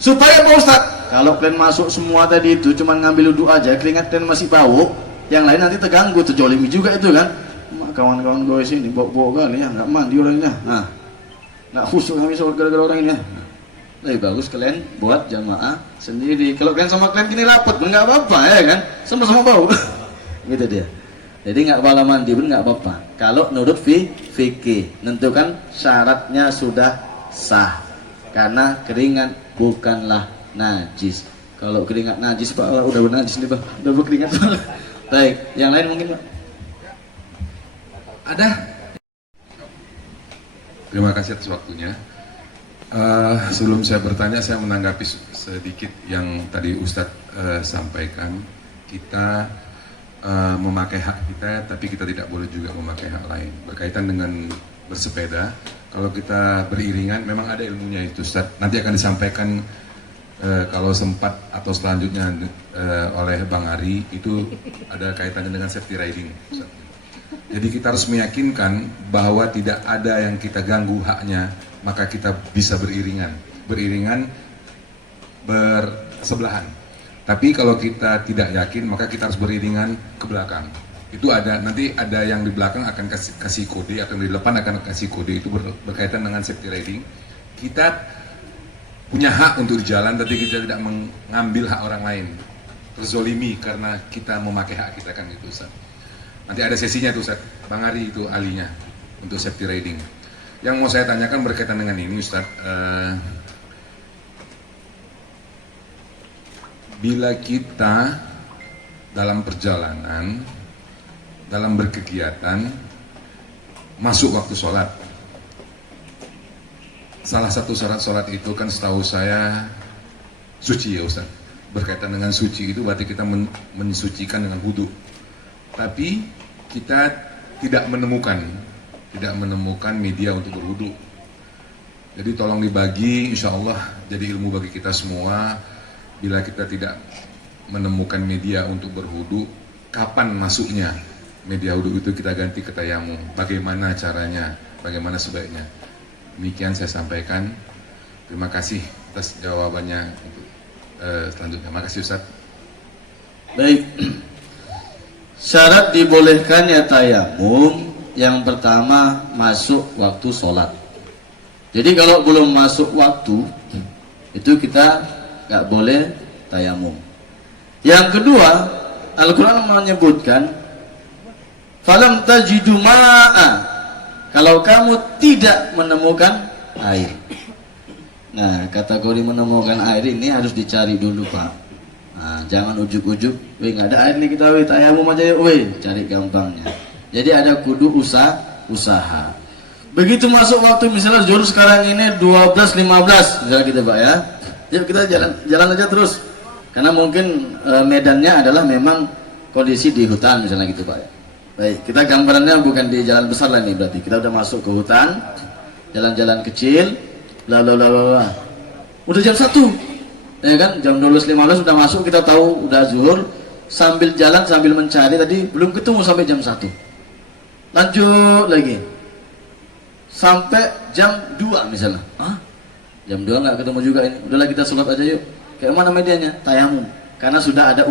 Supaya Pak Ustadz, kalau kalian masuk semua tadi itu cuman ngambil wudhu aja, keringat kalian masih bau, yang lain nanti terganggu, terjolimi juga itu kan. Kawan-kawan gue sini bau-bau kali ya, nggak mandi orangnya, nah nggak khusyuk kami sholat gara-gara orang ini ya. Lebih bagus kalian buat jamaah sendiri. Kalau kalian sama kalian gini rapat, nggak apa-apa ya kan, sama-sama bau. Gitu dia. Jadi nggak bala mandi pun nggak apa-apa. Kalau menurut fikih, nentukan syaratnya sudah sah. Karena keringat bukanlah najis. Kalau keringat najis Pak, udah bernajis nih Pak, udah berkeringat Pak. Baik, yang lain mungkin Pak? Ada? Terima kasih atas waktunya. Sebelum saya bertanya, saya menanggapi sedikit yang tadi Ustadz sampaikan. Kita memakai hak kita, tapi kita tidak boleh juga memakai hak lain. Berkaitan dengan bersepeda, kalau kita beriringan, memang ada ilmunya itu Ustaz. Nanti akan disampaikan kalau sempat atau selanjutnya oleh Bang Ari, itu ada kaitannya dengan safety riding Ustaz. Jadi kita harus meyakinkan bahwa tidak ada yang kita ganggu haknya, maka kita bisa beriringan bersebelahan. Tapi kalau kita tidak yakin, maka kita harus beriringan ke belakang. Itu ada, nanti ada yang di belakang akan kasih kode, atau yang di depan akan kasih kode. Itu berkaitan dengan safety riding. Kita punya hak untuk jalan, tapi kita tidak mengambil hak orang lain, terzolimi karena kita memakai hak kita, kan itu Ustaz. Nanti ada sesinya tuh Ustaz, Bang Ari itu ahlinya untuk safety riding. Yang mau saya tanyakan berkaitan dengan ini Ustaz, bila kita dalam perjalanan, dalam berkegiatan, masuk waktu sholat, salah satu syarat sholat itu kan setahu saya suci ya Ustaz. Berkaitan dengan suci itu berarti kita mensucikan dengan wudu. Tapi kita tidak menemukan media untuk berwudu. Jadi tolong dibagi, insya Allah jadi ilmu bagi kita semua. Bila kita tidak menemukan media untuk berwudu, kapan masuknya media wudu itu, kita ganti ke tayamum. Bagaimana caranya, bagaimana sebaiknya. Demikian saya sampaikan. Terima kasih atas jawabannya untuk selanjutnya. Terima kasih Ustaz. Baik. Syarat dibolehkannya tayamum, yang pertama masuk waktu sholat. Jadi kalau belum masuk waktu, itu kita nggak boleh tayamum. Yang kedua, Al-Quran menyebutkan falam tajidu ma'a, kalau kamu tidak menemukan air. Nah, kategori menemukan air ini harus dicari dulu Pak. Nah, jangan ujuk-ujuk, weh nggak ada air nih kita, weh tayamum aja yuk, weh cari gampangnya. Jadi ada kudu usaha. Begitu masuk waktu, misalnya zuhur sekarang ini 12.15 misalnya gitu Pak ya. Yuk kita jalan aja terus. Karena mungkin medannya adalah memang kondisi di hutan misalnya gitu Pak ya. Baik, kita gambarannya bukan di jalan besar lah nih, berarti kita udah masuk ke hutan, jalan-jalan kecil. bla bla bla bla bla. Udah jam 1, ya kan, jam 12.15 sudah masuk, kita tahu udah zuhur. Sambil jalan sambil mencari tadi belum ketemu sampai jam 1, lanjut lagi sampai jam 2 misalnya. Jam 2 nggak ketemu juga ini, udahlah kita sholat aja yuk. Kayak mana medianya? Tayamum, karena sudah ada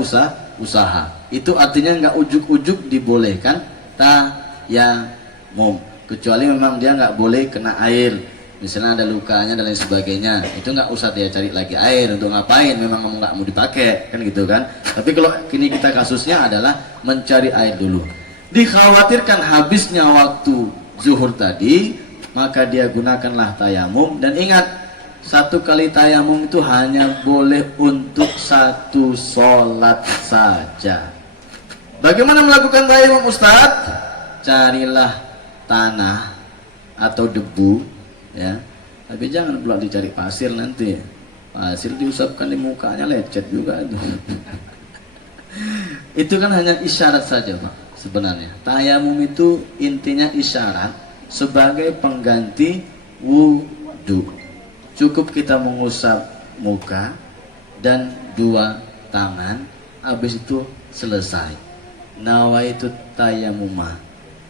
usaha. Itu artinya nggak ujuk-ujuk dibolehkan tayamum, kecuali memang dia nggak boleh kena air, misalnya ada lukanya dan lain sebagainya, itu nggak usah dia cari lagi air untuk ngapain, memang kamu nggak mau dipakai kan gitu kan. Tapi kalau kini kita kasusnya adalah mencari air dulu, dikhawatirkan habisnya waktu zuhur tadi, maka dia gunakanlah tayamum. Dan ingat, satu kali tayamum itu hanya boleh untuk satu sholat saja. Bagaimana melakukan tayamum Ustadz? Carilah tanah atau debu, ya, tapi jangan pula dicari pasir, nanti pasir diusapkan di mukanya lecet juga itu. Itu kan hanya isyarat saja Pak. Sebenarnya tayamum itu intinya isyarat sebagai pengganti wudhu. Cukup kita mengusap muka dan 2 tangan, habis itu selesai. Nawaitu tayamumah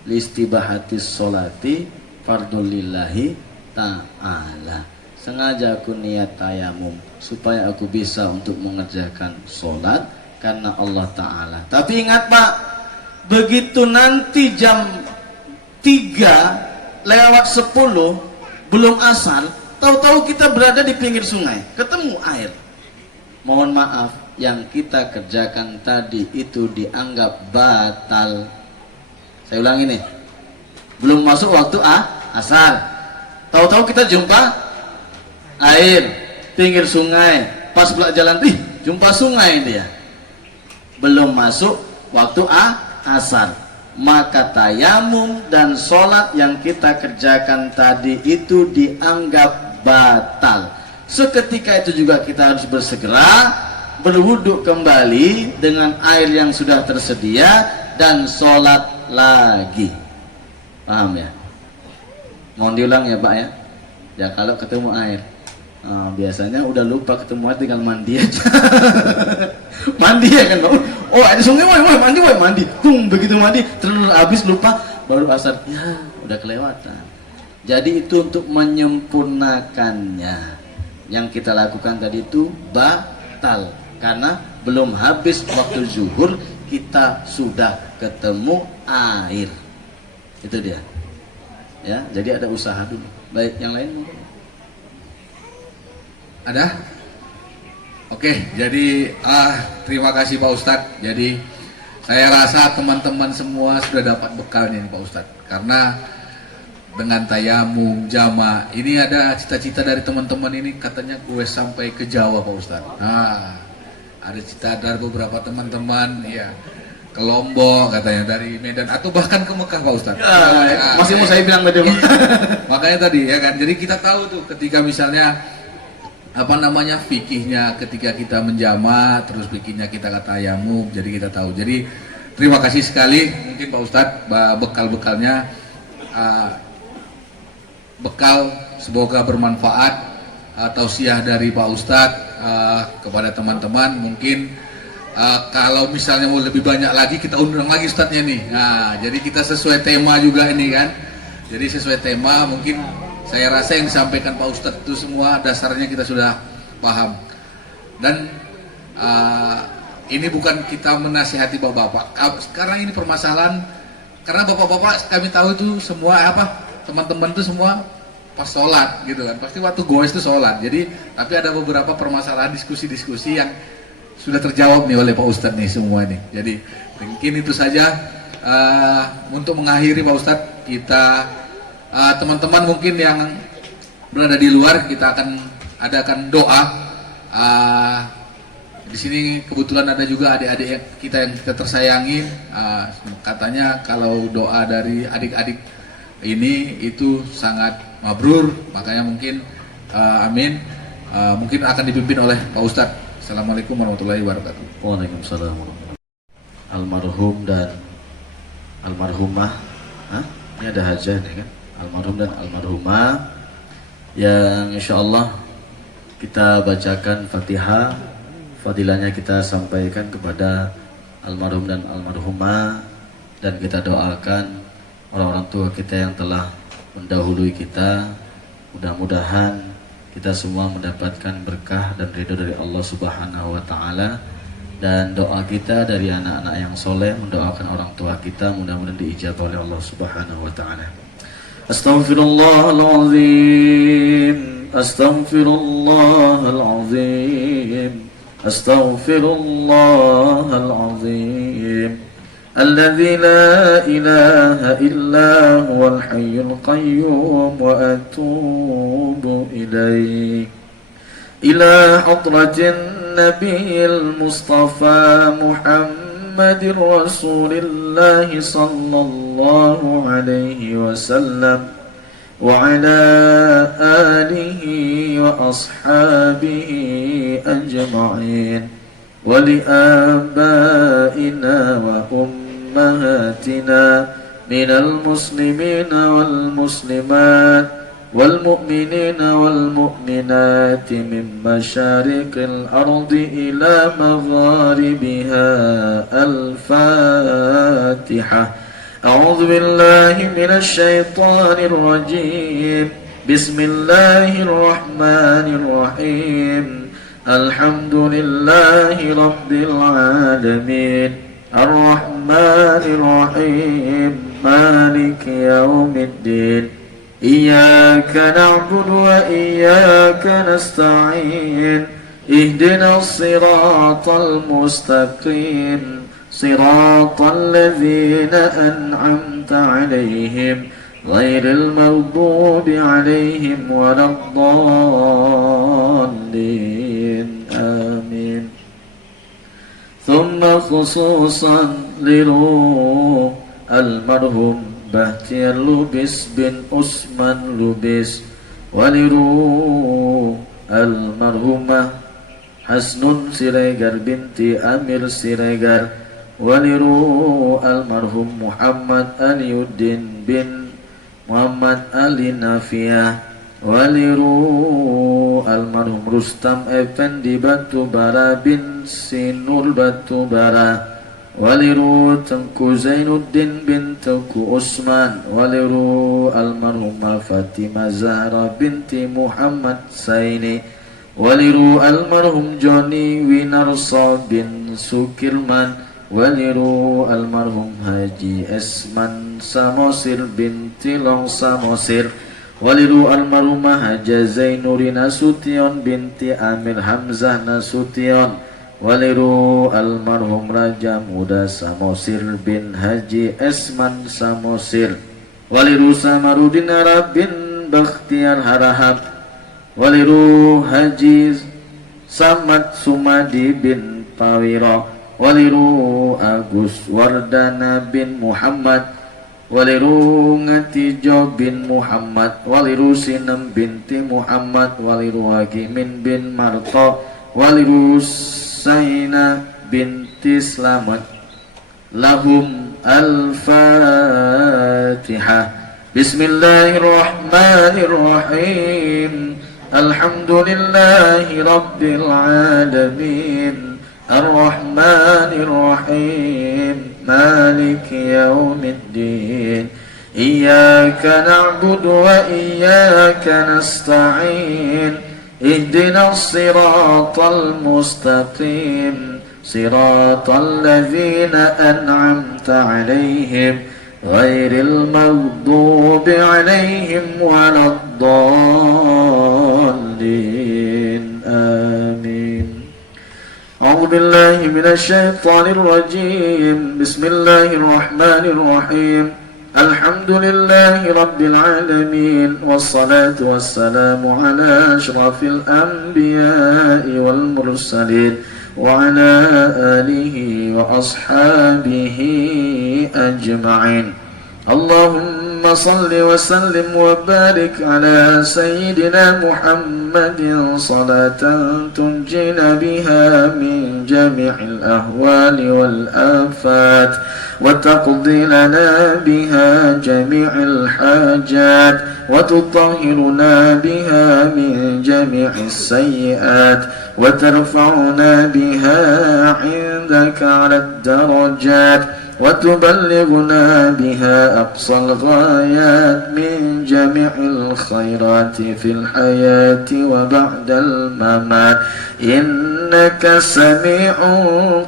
listibahatis sholati fardulillahi ta'ala. Sengaja aku niat tayamum supaya aku bisa untuk mengerjakan sholat karena Allah Ta'ala. Tapi ingat Pak, begitu nanti jam 3:10 belum asar, tahu-tahu kita berada di pinggir sungai, ketemu air. Mohon maaf, yang kita kerjakan tadi itu dianggap batal. Saya ulangi nih, belum masuk waktu asar, tahu-tahu kita jumpa air pinggir sungai, pas pula jalan, jumpa sungai dia, belum masuk waktu asar, maka tayamum dan sholat yang kita kerjakan tadi itu dianggap batal. Seketika itu juga kita harus bersegera berwudhu kembali dengan air yang sudah tersedia dan sholat lagi. Paham ya? Mohon diulang ya Pak ya. Ya kalau ketemu air, biasanya udah lupa ketemu air, tinggal mandi aja. Mandi ya kan Pak. Oh ada sungai, mandi. Begitu mandi terus habis lupa, baru asar, ya udah kelewatan. Jadi itu untuk menyempurnakannya. Yang kita lakukan tadi itu batal karena belum habis waktu zuhur kita sudah ketemu air. Itu dia. Ya, jadi ada usaha dulu. Baik, yang lain mungkin. Ada? Oke, jadi terima kasih Pak Ustadz. Jadi saya rasa teman-teman semua sudah dapat bekalnya nih Pak Ustadz. Karena dengan tayamum, jama, ini ada cita-cita dari teman-teman ini, katanya gue sampai ke Jawa Pak Ustadz. Nah, ada cita dari beberapa teman-teman, ya, ke Lombok katanya, dari Medan, atau bahkan ke Mekah Pak Ustadz. Masih mau saya bilang betul. Makanya tadi ya kan, jadi kita tahu tuh ketika misalnya fikihnya ketika kita menjama, terus fikihnya kita kata tayamum, jadi kita tahu. Jadi terima kasih sekali mungkin Pak Ustadz bekal-bekalnya, bekal semoga bermanfaat, tausiah dari Pak Ustadz kepada teman-teman. Mungkin kalau misalnya mau lebih banyak lagi kita undang lagi Ustadznya nih. Nah, jadi kita sesuai tema juga ini kan. Jadi sesuai tema, mungkin saya rasa yang disampaikan Pak Ustadz itu semua dasarnya kita sudah paham. Dan ini bukan kita menasihati bapak-bapak. Sekarang ini permasalahan karena bapak-bapak kami tahu itu semua teman-teman itu semua pas sholat gitu kan. Pasti waktu goes itu sholat. Jadi tapi ada beberapa permasalahan diskusi-diskusi yang sudah terjawab nih oleh Pak Ustadz nih semua ini. Jadi mungkin itu saja untuk mengakhiri Pak Ustadz, kita teman-teman mungkin yang berada di luar, kita akan adakan doa. Di sini kebetulan ada juga adik-adik kita yang kita tersayangin. Katanya kalau doa dari adik-adik ini itu sangat mabrur, makanya mungkin amin. Mungkin akan dipimpin oleh Pak Ustadz. Assalamualaikum warahmatullahi wabarakatuh. Waalaikumsalam. Almarhum dan almarhumah, ini ada hajah nih kan, almarhum dan almarhumah yang insya Allah kita bacakan Fatihah, fadilahnya kita sampaikan kepada almarhum dan almarhumah, dan kita doakan orang-orang tua kita yang telah mendahului kita. Mudah-mudahan kita semua mendapatkan berkah dan ridho dari Allah Subhanahu wa Ta'ala, dan doa kita dari anak-anak yang soleh mendoakan orang tua kita mudah-mudahan diijabah oleh Allah Subhanahu wa Ta'ala. Astaghfirullahaladzim, astaghfirullahaladzim, astaghfirullahaladzim. الذي لا إله إلا هو الحي القيوم وأتوب إليه إلى حضرة النبي المصطفى محمد رسول الله صلى الله عليه وسلم وعلى آله وأصحابه أجمعين ولآبائنا وأمهاتنا من المسلمين والمسلمات والمؤمنين والمؤمنات من مشارق الأرض إلى مغاربها. الفاتحة. أعوذ بالله من الشيطان الرجيم. بسم الله الرحمن الرحيم. الحمد لله رب العالمين الرحمن الرحيم مالك يوم الدين إياك نعبد وإياك نستعين اهدنا الصراط المستقيم صراط الذين أنعمت عليهم غير المغضوب عليهم ولا الضالين آمين. ثم خصوصا لروح المرحوم Bahtiar Lubis bin Usman Lubis, waliruh almarhumah Hasnun Siregar binti Amir Siregar, waliruh almarhum Muhammad Aliuddin bin Muhammad Ali Nafiah, waliruh almarhum Rustam Effendi Batubara bin Sinur Batubara, waliru Tengku Zainuddin bin Tengku Usman, waliru almarhumah Fatimah Zahra binti Muhammad Saini, waliru almarhum Joni Winarso bin Sukirman, waliru almarhum Haji Esman Samosir binti Long Samosir, waliru almarhumah Haja Zainuri Nasution binti Amir Hamzah Nasution, waliru almarhum Raja Muda Samosir bin Haji Esman Samosir, waliru Samarudin Arab bin Bakhtiar Harahap, waliru Haji Samad Sumadi bin Pawiro, waliru Agus Wardana bin Muhammad, waliru Ngatijo bin Muhammad, waliru Sinem binti Muhammad, waliru Hakimin bin Marto, waliru Saina binti Slamet. Lahum al-Fatihah. Bismillahirrahmanirrahim. Alhamdulillahi Rabbil Alamin Ar-Rahmanirrahim Maliki Yawmiddin Iyyaka na'budu wa iyyaka nasta'in اهدنا الصراط المستقيم صراط الذين أنعمت عليهم غير المغضوب عليهم ولا الضالين آمين. أعوذ بالله من الشيطان الرجيم. بسم الله الرحمن الرحيم. الحمد لله رب العالمين والصلاة والسلام على أشرف الأنبياء والمرسلين وعلى آله وأصحابه أجمعين. اللهم اللهم صل وسلم وبارك على سيدنا محمد صلاة تنجينا بها من جميع الأهوال والآفات وتقضي لنا بها جميع الحاجات وتطهرنا بها من جميع السيئات وترفعنا بها عندك على الدرجات وتبلغنا بها أقصى الغايات من جميع الخيرات في الحياة وبعد الممات إنك سميع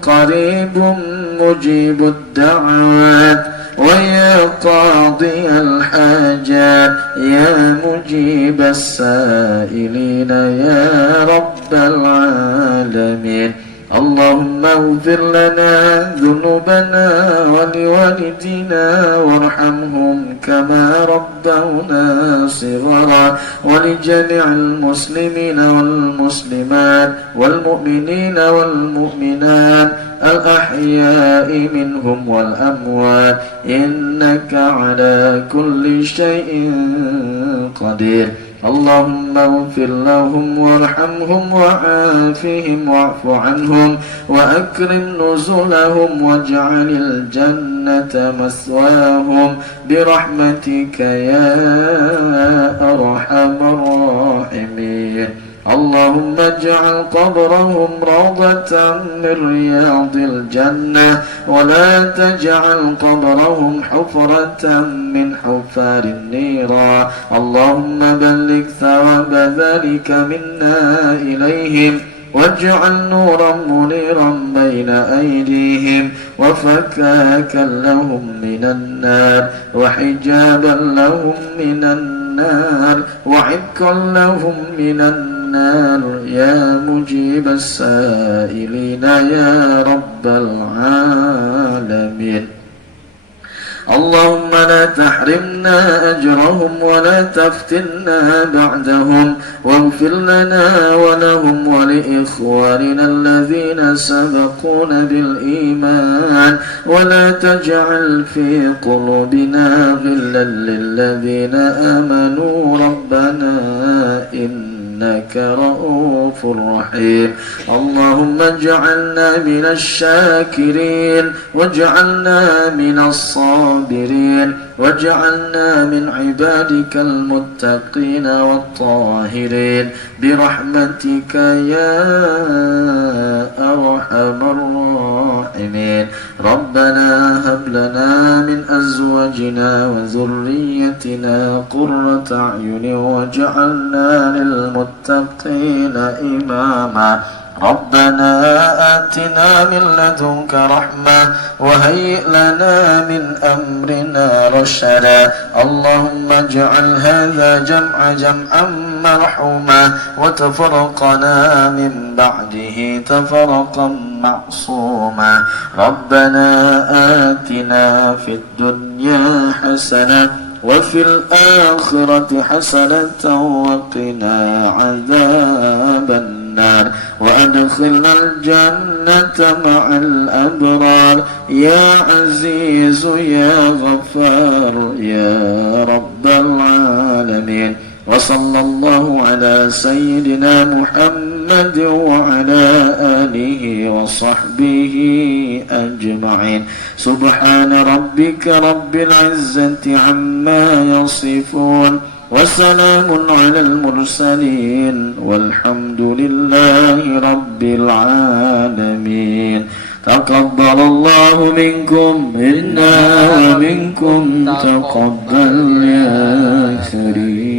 قريب مجيب الدعوات ويا قاضي الحاجات يا مجيب السائلين يا رب العالمين. اللهم اغفر لنا ذنوبنا ولوالدينا وارحمهم كما ربونا صغرا ولجميع المسلمين والمسلمات والمؤمنين والمؤمنات الأحياء منهم والأموات إنك على كل شيء قدير. اللهم اغفر لهم وارحمهم وعافهم واعف عنهم وأكرم نزلهم واجعل الجنة مثواهم برحمتك يا أرحم الراحمين. اللهم اجعل قبرهم روضة من رياض الجنة ولا تجعل قبرهم حفرة من حفار النيران. اللهم بلغ ثواب ذلك منا إليهم واجعل نورا منيرا بين أيديهم وفكاكا لهم من النار وحجابا لهم من النار وعتقا لهم من النار يا مجيب السائلين يا رب العالمين. اللهم لا تحرمنا أجرهم ولا تفتنا بعدهم واغفر لنا ولهم ولإخواننا الذين سبقونا بالإيمان ولا تجعل في قلوبنا غلا للذين آمنوا ربنا إنك رؤوف رحيم. اللهم اجعلنا من الشاكرين واجعلنا من الصابرين واجعلنا من عبادك المتقين والطاهرين برحمتك يا أرحم الراحمين. ربنا هب لنا من أزواجنا وذريتنا قرة أعين واجعلنا للمتقين إماما. ربنا آتنا من لدنك رحمة وهيئ لنا من أمرنا رشدا. اللهم اجعل هذا جمعا مرحوما وتفرقنا من بعده تفرقا معصوما. ربنا آتنا في الدنيا حسنة وفي الآخرة حسنة وقنا عذاب النار وأدخلنا الجنة مع الأبرار يا عزيز يا غفار يا رب العالمين. وصلى الله على سيدنا محمد وعلى آله وصحبه أجمعين. سبحان ربك رب العزة عما يصفون وسلام على المرسلين والحمد لله رب العالمين. تقبل الله منكم منا ومنكم تقبل يا كريم.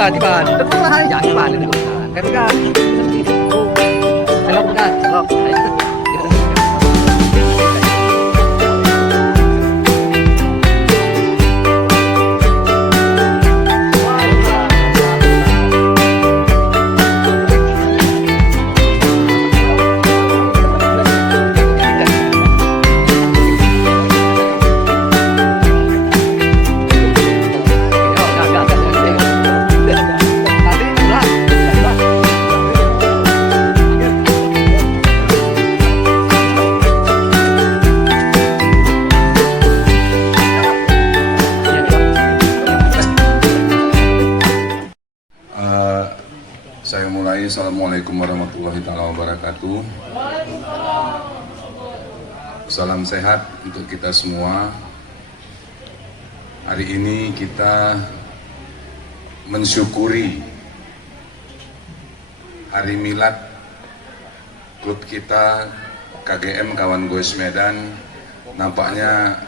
Tiba-tiba depan lah ya tiba itu kan kan kalau kan kalau Saya mulai. Assalamualaikum warahmatullahi wabarakatuh. Salam sehat untuk kita semua. Hari ini kita mensyukuri Hari Milad klub kita KGM Kawan Goes Medan. Nampaknya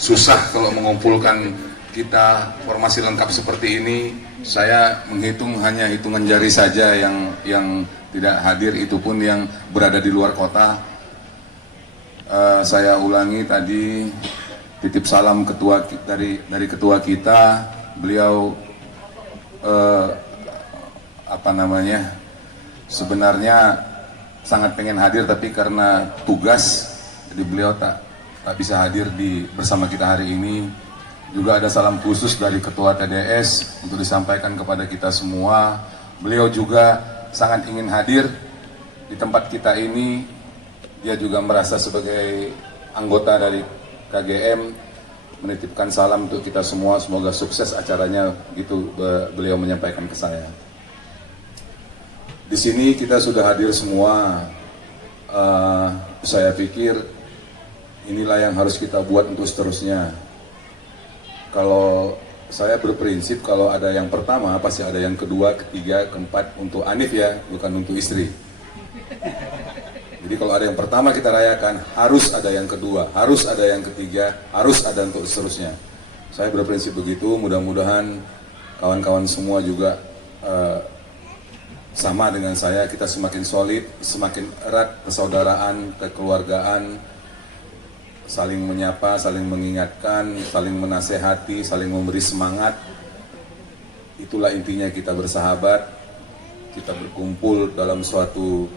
susah kalau mengumpulkan kita formasi lengkap seperti ini. Saya menghitung hanya hitungan jari saja yang tidak hadir, itu pun yang berada di luar kota. Saya ulangi tadi, titip salam dari ketua kita. Beliau sebenarnya sangat pengen hadir, tapi karena tugas jadi beliau tak bisa hadir bersama kita hari ini. Juga ada salam khusus dari Ketua TDS untuk disampaikan kepada kita semua. Beliau juga sangat ingin hadir di tempat kita ini. Dia juga merasa sebagai anggota dari KGM, menitipkan salam untuk kita semua. Semoga sukses acaranya, gitu beliau menyampaikan ke saya. Di sini kita sudah hadir semua. Saya pikir inilah yang harus kita buat untuk seterusnya. Kalau saya berprinsip, kalau ada yang pertama pasti ada yang kedua, ketiga, keempat. Untuk Anif ya, bukan untuk istri. Jadi kalau ada yang pertama kita rayakan, harus ada yang kedua, harus ada yang ketiga, harus ada untuk seterusnya. Saya berprinsip begitu. Mudah-mudahan kawan-kawan semua juga sama dengan saya. Kita semakin solid, semakin erat persaudaraan, kekeluargaan, saling menyapa, saling mengingatkan, saling menasehati, saling memberi semangat. Itulah intinya kita bersahabat, kita berkumpul dalam suatu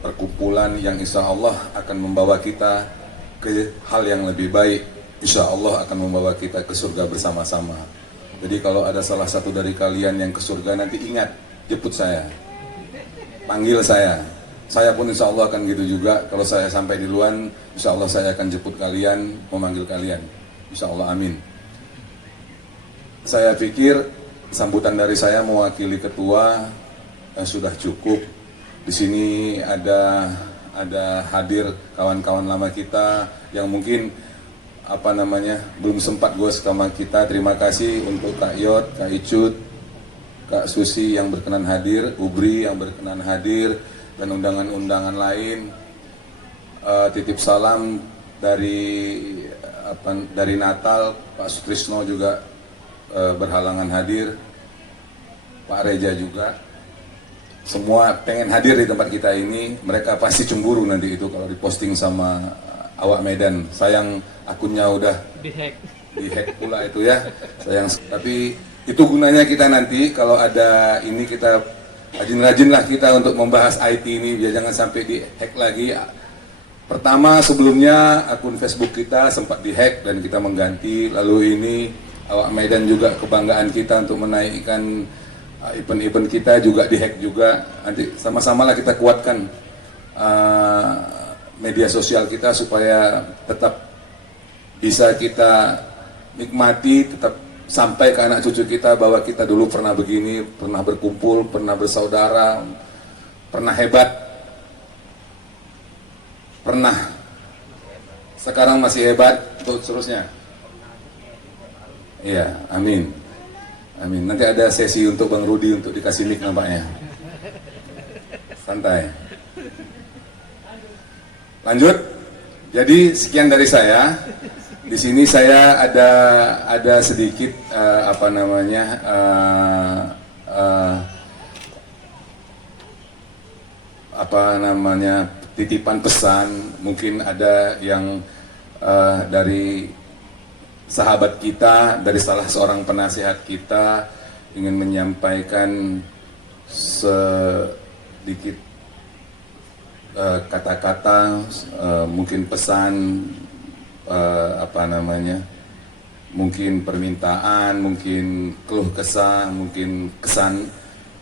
perkumpulan yang insya Allah akan membawa kita ke hal yang lebih baik. Insya Allah akan membawa kita ke surga bersama-sama. Jadi kalau ada salah satu dari kalian yang ke surga, nanti ingat, jemput saya, panggil saya. Saya pun insya Allah akan gitu juga. Kalau saya sampai di luar, insya Allah saya akan jemput kalian, memanggil kalian. Insya Allah, amin. Saya pikir sambutan dari saya mewakili ketua sudah cukup. Di sini ada hadir kawan-kawan lama kita yang mungkin belum sempat gue sama kita. Terima kasih untuk Kak Yot, Kak Icut, Kak Susi yang berkenan hadir, Ubri yang berkenan hadir, dan undangan-undangan lain. Titip salam dari Natal, Pak Sutrisno juga berhalangan hadir, Pak Reja juga. Semua pengen hadir di tempat kita ini. Mereka pasti cemburu nanti itu kalau diposting sama awak Medan. Sayang akunnya udah dihack pula itu ya. Sayang. Tapi itu gunanya kita nanti kalau ada ini, kita rajin-rajinlah kita untuk membahas IT ini biar jangan sampai dihack lagi. Pertama, sebelumnya akun Facebook kita sempat dihack dan kita mengganti. Lalu ini awak Medan juga kebanggaan kita untuk menaikkan event-event kita juga dihack juga. Nanti sama-samalah kita kuatkan media sosial kita supaya tetap bisa kita nikmati, tetap sampai ke anak cucu kita bahwa kita dulu pernah begini, pernah berkumpul, pernah bersaudara, pernah hebat, pernah, sekarang masih hebat, untuk seterusnya. Iya, amin. Amin. Nanti ada sesi untuk Bang Rudi untuk dikasih mic nampaknya. Santai. Lanjut. Jadi sekian dari saya. Di sini saya ada sedikit titipan pesan. Mungkin ada yang dari sahabat kita, dari salah seorang penasihat kita ingin menyampaikan sedikit kata-kata, mungkin pesan, mungkin permintaan, mungkin keluh kesah, mungkin kesan.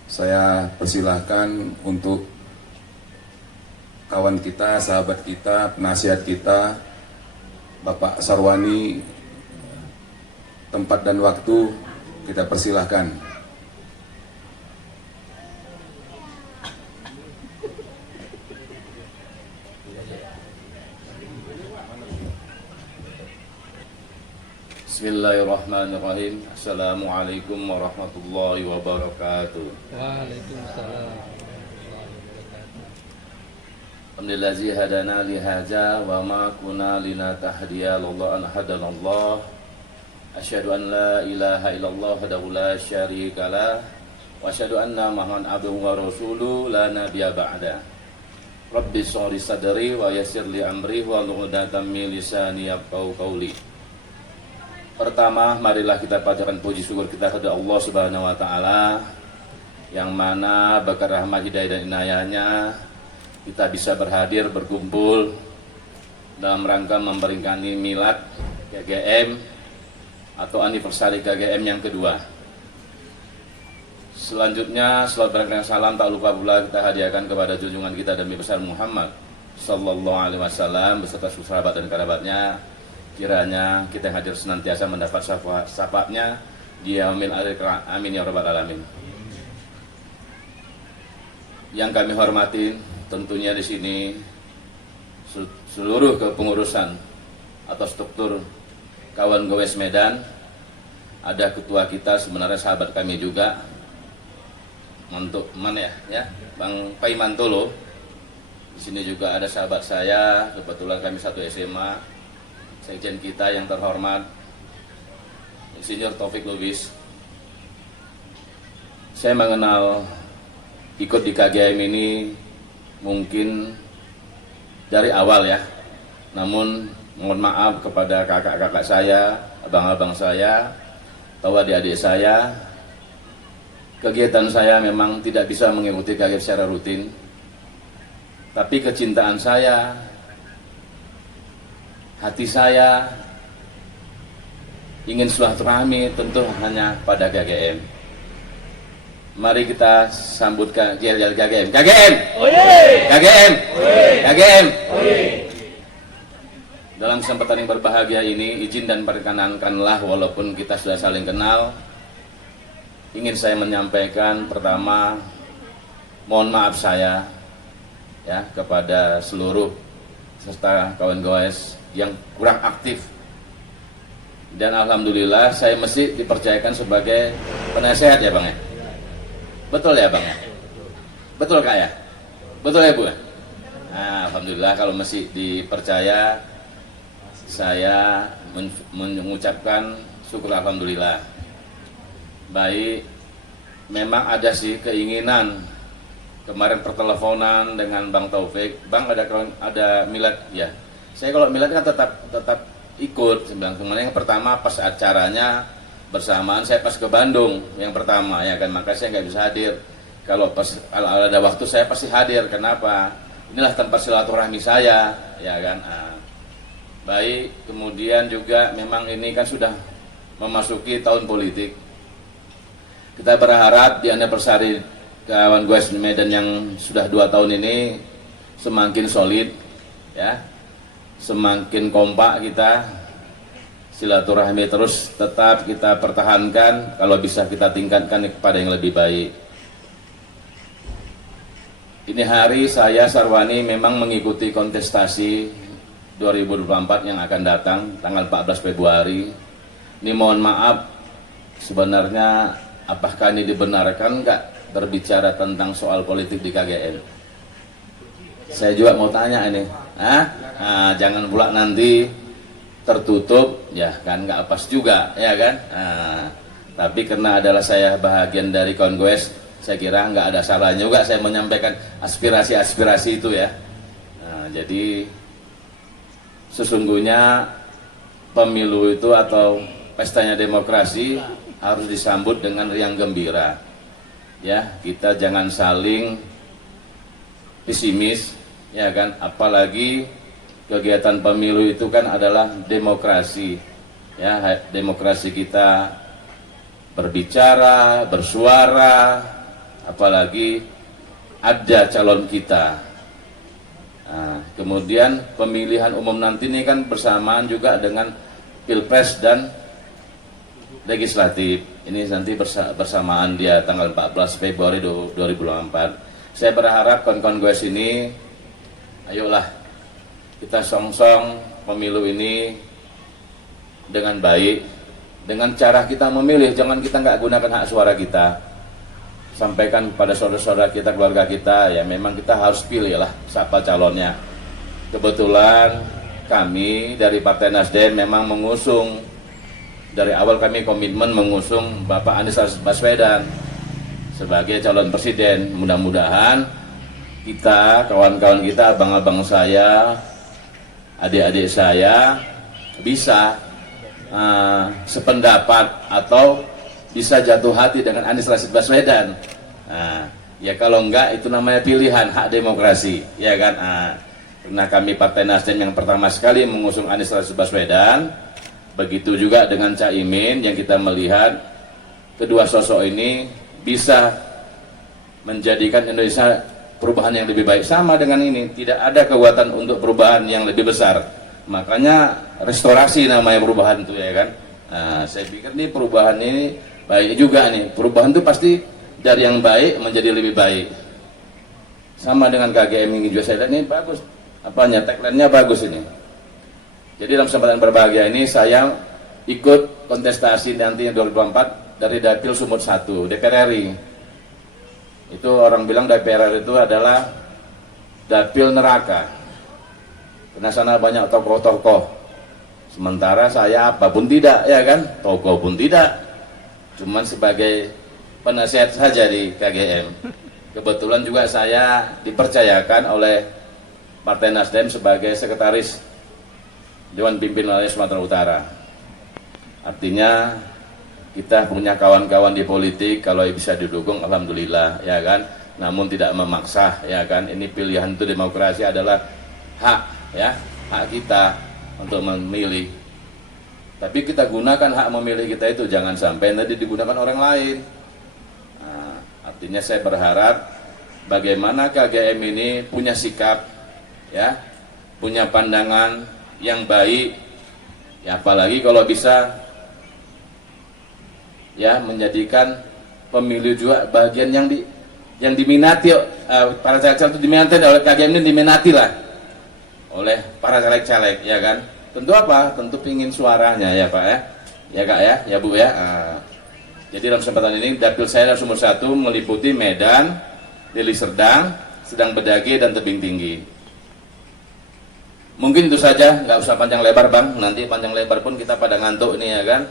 Saya persilahkan untuk kawan kita, sahabat kita, penasihat kita, Bapak Sarwani. Tempat dan waktu kita persilahkan. Bismillahirrahmanirrahim. Assalamualaikum warahmatullahi wabarakatuh. Waalaikumsalam. Alhamdulillazi hadana lihaza wa ma kunna linatahdiya laula an hadanallah. Asyhadu an la ilaha illallah wahdahu la syarikalah wa asyhadu anna Muhammadan abduhu wa rasuluhu la nabiyya ba'da. Rabbi shrah li sadri wa yassir li amri wa hlul 'uqdatam min lisani yafqahu qawli. Pertama, marilah kita panjatkan puji syukur kita kepada Allah Subhanahu wa taala yang mana berkat rahmat hidayah dan inayahnya kita bisa berhadir berkumpul dalam rangka memperingati milad KGM atau anniversary KGM yang kedua. Selanjutnya, salat berkat salam tak lupa pula kita hadiahkan kepada junjungan kita Nabi besar Muhammad sallallahu alaihi wasallam beserta sahabat dan kerabatnya. Kiranya kita yang hadir senantiasa mendapat syafaatnya di yaumil akhir. Amin ya rabbal alamin. Yang kami hormati tentunya di sini seluruh kepengurusan atau struktur kawan Gowes Medan. Ada ketua kita, sebenarnya sahabat kami juga, untuk mana ya, Bang Paimantolo. Di sini juga ada sahabat saya, kebetulan kami satu SMA. Sekjen kita yang terhormat Insinyur Taufik Lubis. Saya mengenal ikut di KGM ini mungkin dari awal ya. Namun mohon maaf kepada kakak-kakak saya, abang-abang saya, atau adik-adik saya. Kegiatan saya memang tidak bisa mengikuti KGM secara rutin. Tapi kecintaan saya, hati saya ingin silaturahmi tentu hanya pada KGM. Mari kita sambut KGM. KGM! KGM! KGM! Dalam kesempatan yang berbahagia ini, izin dan perkenankanlah walaupun kita sudah saling kenal, ingin saya menyampaikan pertama, mohon maaf saya ya kepada seluruh serta kawan goes yang kurang aktif. Dan alhamdulillah saya mesti dipercayakan sebagai penasehat ya Bang ya. Betul ya Bang ya? Betul Kak ya? Betul ya Bu? Nah, alhamdulillah kalau masih dipercaya, saya mengucapkan syukur alhamdulillah. Baik, memang ada sih keinginan kemarin perteleponan dengan Bang Taufik, Bang ada milad ya. Saya kalau milad kan tetap ikut. Sebenarnya yang pertama pas acaranya bersamaan saya pas ke Bandung yang pertama ya kan, maka saya nggak bisa hadir. Kalau ada waktu saya pasti hadir. Kenapa? Inilah tempat silaturahmi saya ya kan. Baik, kemudian juga memang ini kan sudah memasuki tahun politik. Kita berharap di anniversary kawan goes Medan yang sudah 2 tahun ini semakin solid ya, semakin kompak kita, silaturahmi terus tetap kita pertahankan, kalau bisa kita tingkatkan kepada yang lebih baik. Ini hari saya Sarwani memang mengikuti kontestasi 2024 yang akan datang tanggal 14 Februari. Ini mohon maaf, sebenarnya apakah ini dibenarkan nggak berbicara tentang soal politik di KGM? Saya juga mau tanya ini, jangan pula nanti tertutup, ya kan nggak pas juga, ya kan? Tapi karena adalah saya bahagian dari Kongres, saya kira nggak ada salahnya juga saya menyampaikan aspirasi-aspirasi itu ya. Jadi sesungguhnya pemilu itu atau pestanya demokrasi harus disambut dengan riang gembira. Ya, kita jangan saling pesimis, ya kan? Apalagi kegiatan pemilu itu kan adalah demokrasi. Ya, demokrasi kita berbicara, bersuara, apalagi ada calon kita. Nah, kemudian pemilihan umum nanti ini kan bersamaan juga dengan Pilpres dan legislatif. Ini nanti bersamaan dia tanggal 14 Februari 2024. Saya berharap kawan-kawan goes ini, ayolah kita song-song pemilu ini dengan baik, dengan cara kita memilih. Jangan kita nggak gunakan hak suara kita. Sampaikan pada saudara-saudara kita, keluarga kita, ya memang kita harus pilih lah siapa calonnya. Kebetulan kami dari Partai Nasdem memang mengusung, dari awal kami komitmen mengusung Bapak Anies Baswedan sebagai calon presiden. Mudah-mudahan kita, kawan-kawan kita, abang-abang saya, adik-adik saya bisa sependapat atau bisa jatuh hati dengan Anies Rashid Baswedan. Ya kalau enggak itu namanya pilihan, hak demokrasi, ya kan? Karena kami Partai Nasdem yang pertama sekali mengusung Anies Rashid Baswedan, begitu juga dengan Caimin yang kita melihat kedua sosok ini bisa menjadikan Indonesia perubahan yang lebih baik. Sama dengan ini, tidak ada kekuatan untuk perubahan yang lebih besar. Makanya restorasi namanya perubahan itu, ya kan? Saya pikir nih perubahan ini baik juga nih. Perubahan itu pasti dari yang baik menjadi lebih baik. Sama dengan KGM ini juga saya lihat ini bagus. Apanya, tagline-nya bagus ini. Jadi dalam kesempatan berbahagia ini saya ikut kontestasi nanti 2024 dari Dapil Sumut 1, DPR RI. Itu orang bilang DPR RI itu adalah dapil neraka. Karena sana banyak tokoh-tokoh. Sementara saya apapun tidak, ya kan? Tokoh pun tidak. Cuman sebagai penasihat saja di KGM. Kebetulan juga saya dipercayakan oleh Partai Nasdem sebagai sekretaris Dewan Pimpinan Wilayah Sumatera Utara. Artinya kita punya kawan-kawan di politik, kalau bisa didukung alhamdulillah, ya kan? Namun tidak memaksa, ya kan? Ini pilihan itu, demokrasi adalah hak, ya, hak kita untuk memilih. Tapi kita gunakan hak memilih kita itu, jangan sampai nanti digunakan orang lain. Artinya saya berharap bagaimana KGM ini punya sikap, ya, punya pandangan yang baik, ya, apalagi kalau bisa, ya, menjadikan pemilu juga bagian yang yang diminati para caleg-caleg itu diminati oleh KGM ini, diminati lah oleh para caleg-caleg, ya kan. Tentu apa? Tentu pingin suaranya ya Pak ya, ya Kak ya, ya Bu ya. Jadi dalam kesempatan ini dapil saya Sumur 1 meliputi Medan, Deli Serdang, Sedang Bedage, dan Tebing Tinggi. Mungkin itu saja, nggak usah panjang lebar Bang, nanti panjang lebar pun kita pada ngantuk ini ya kan.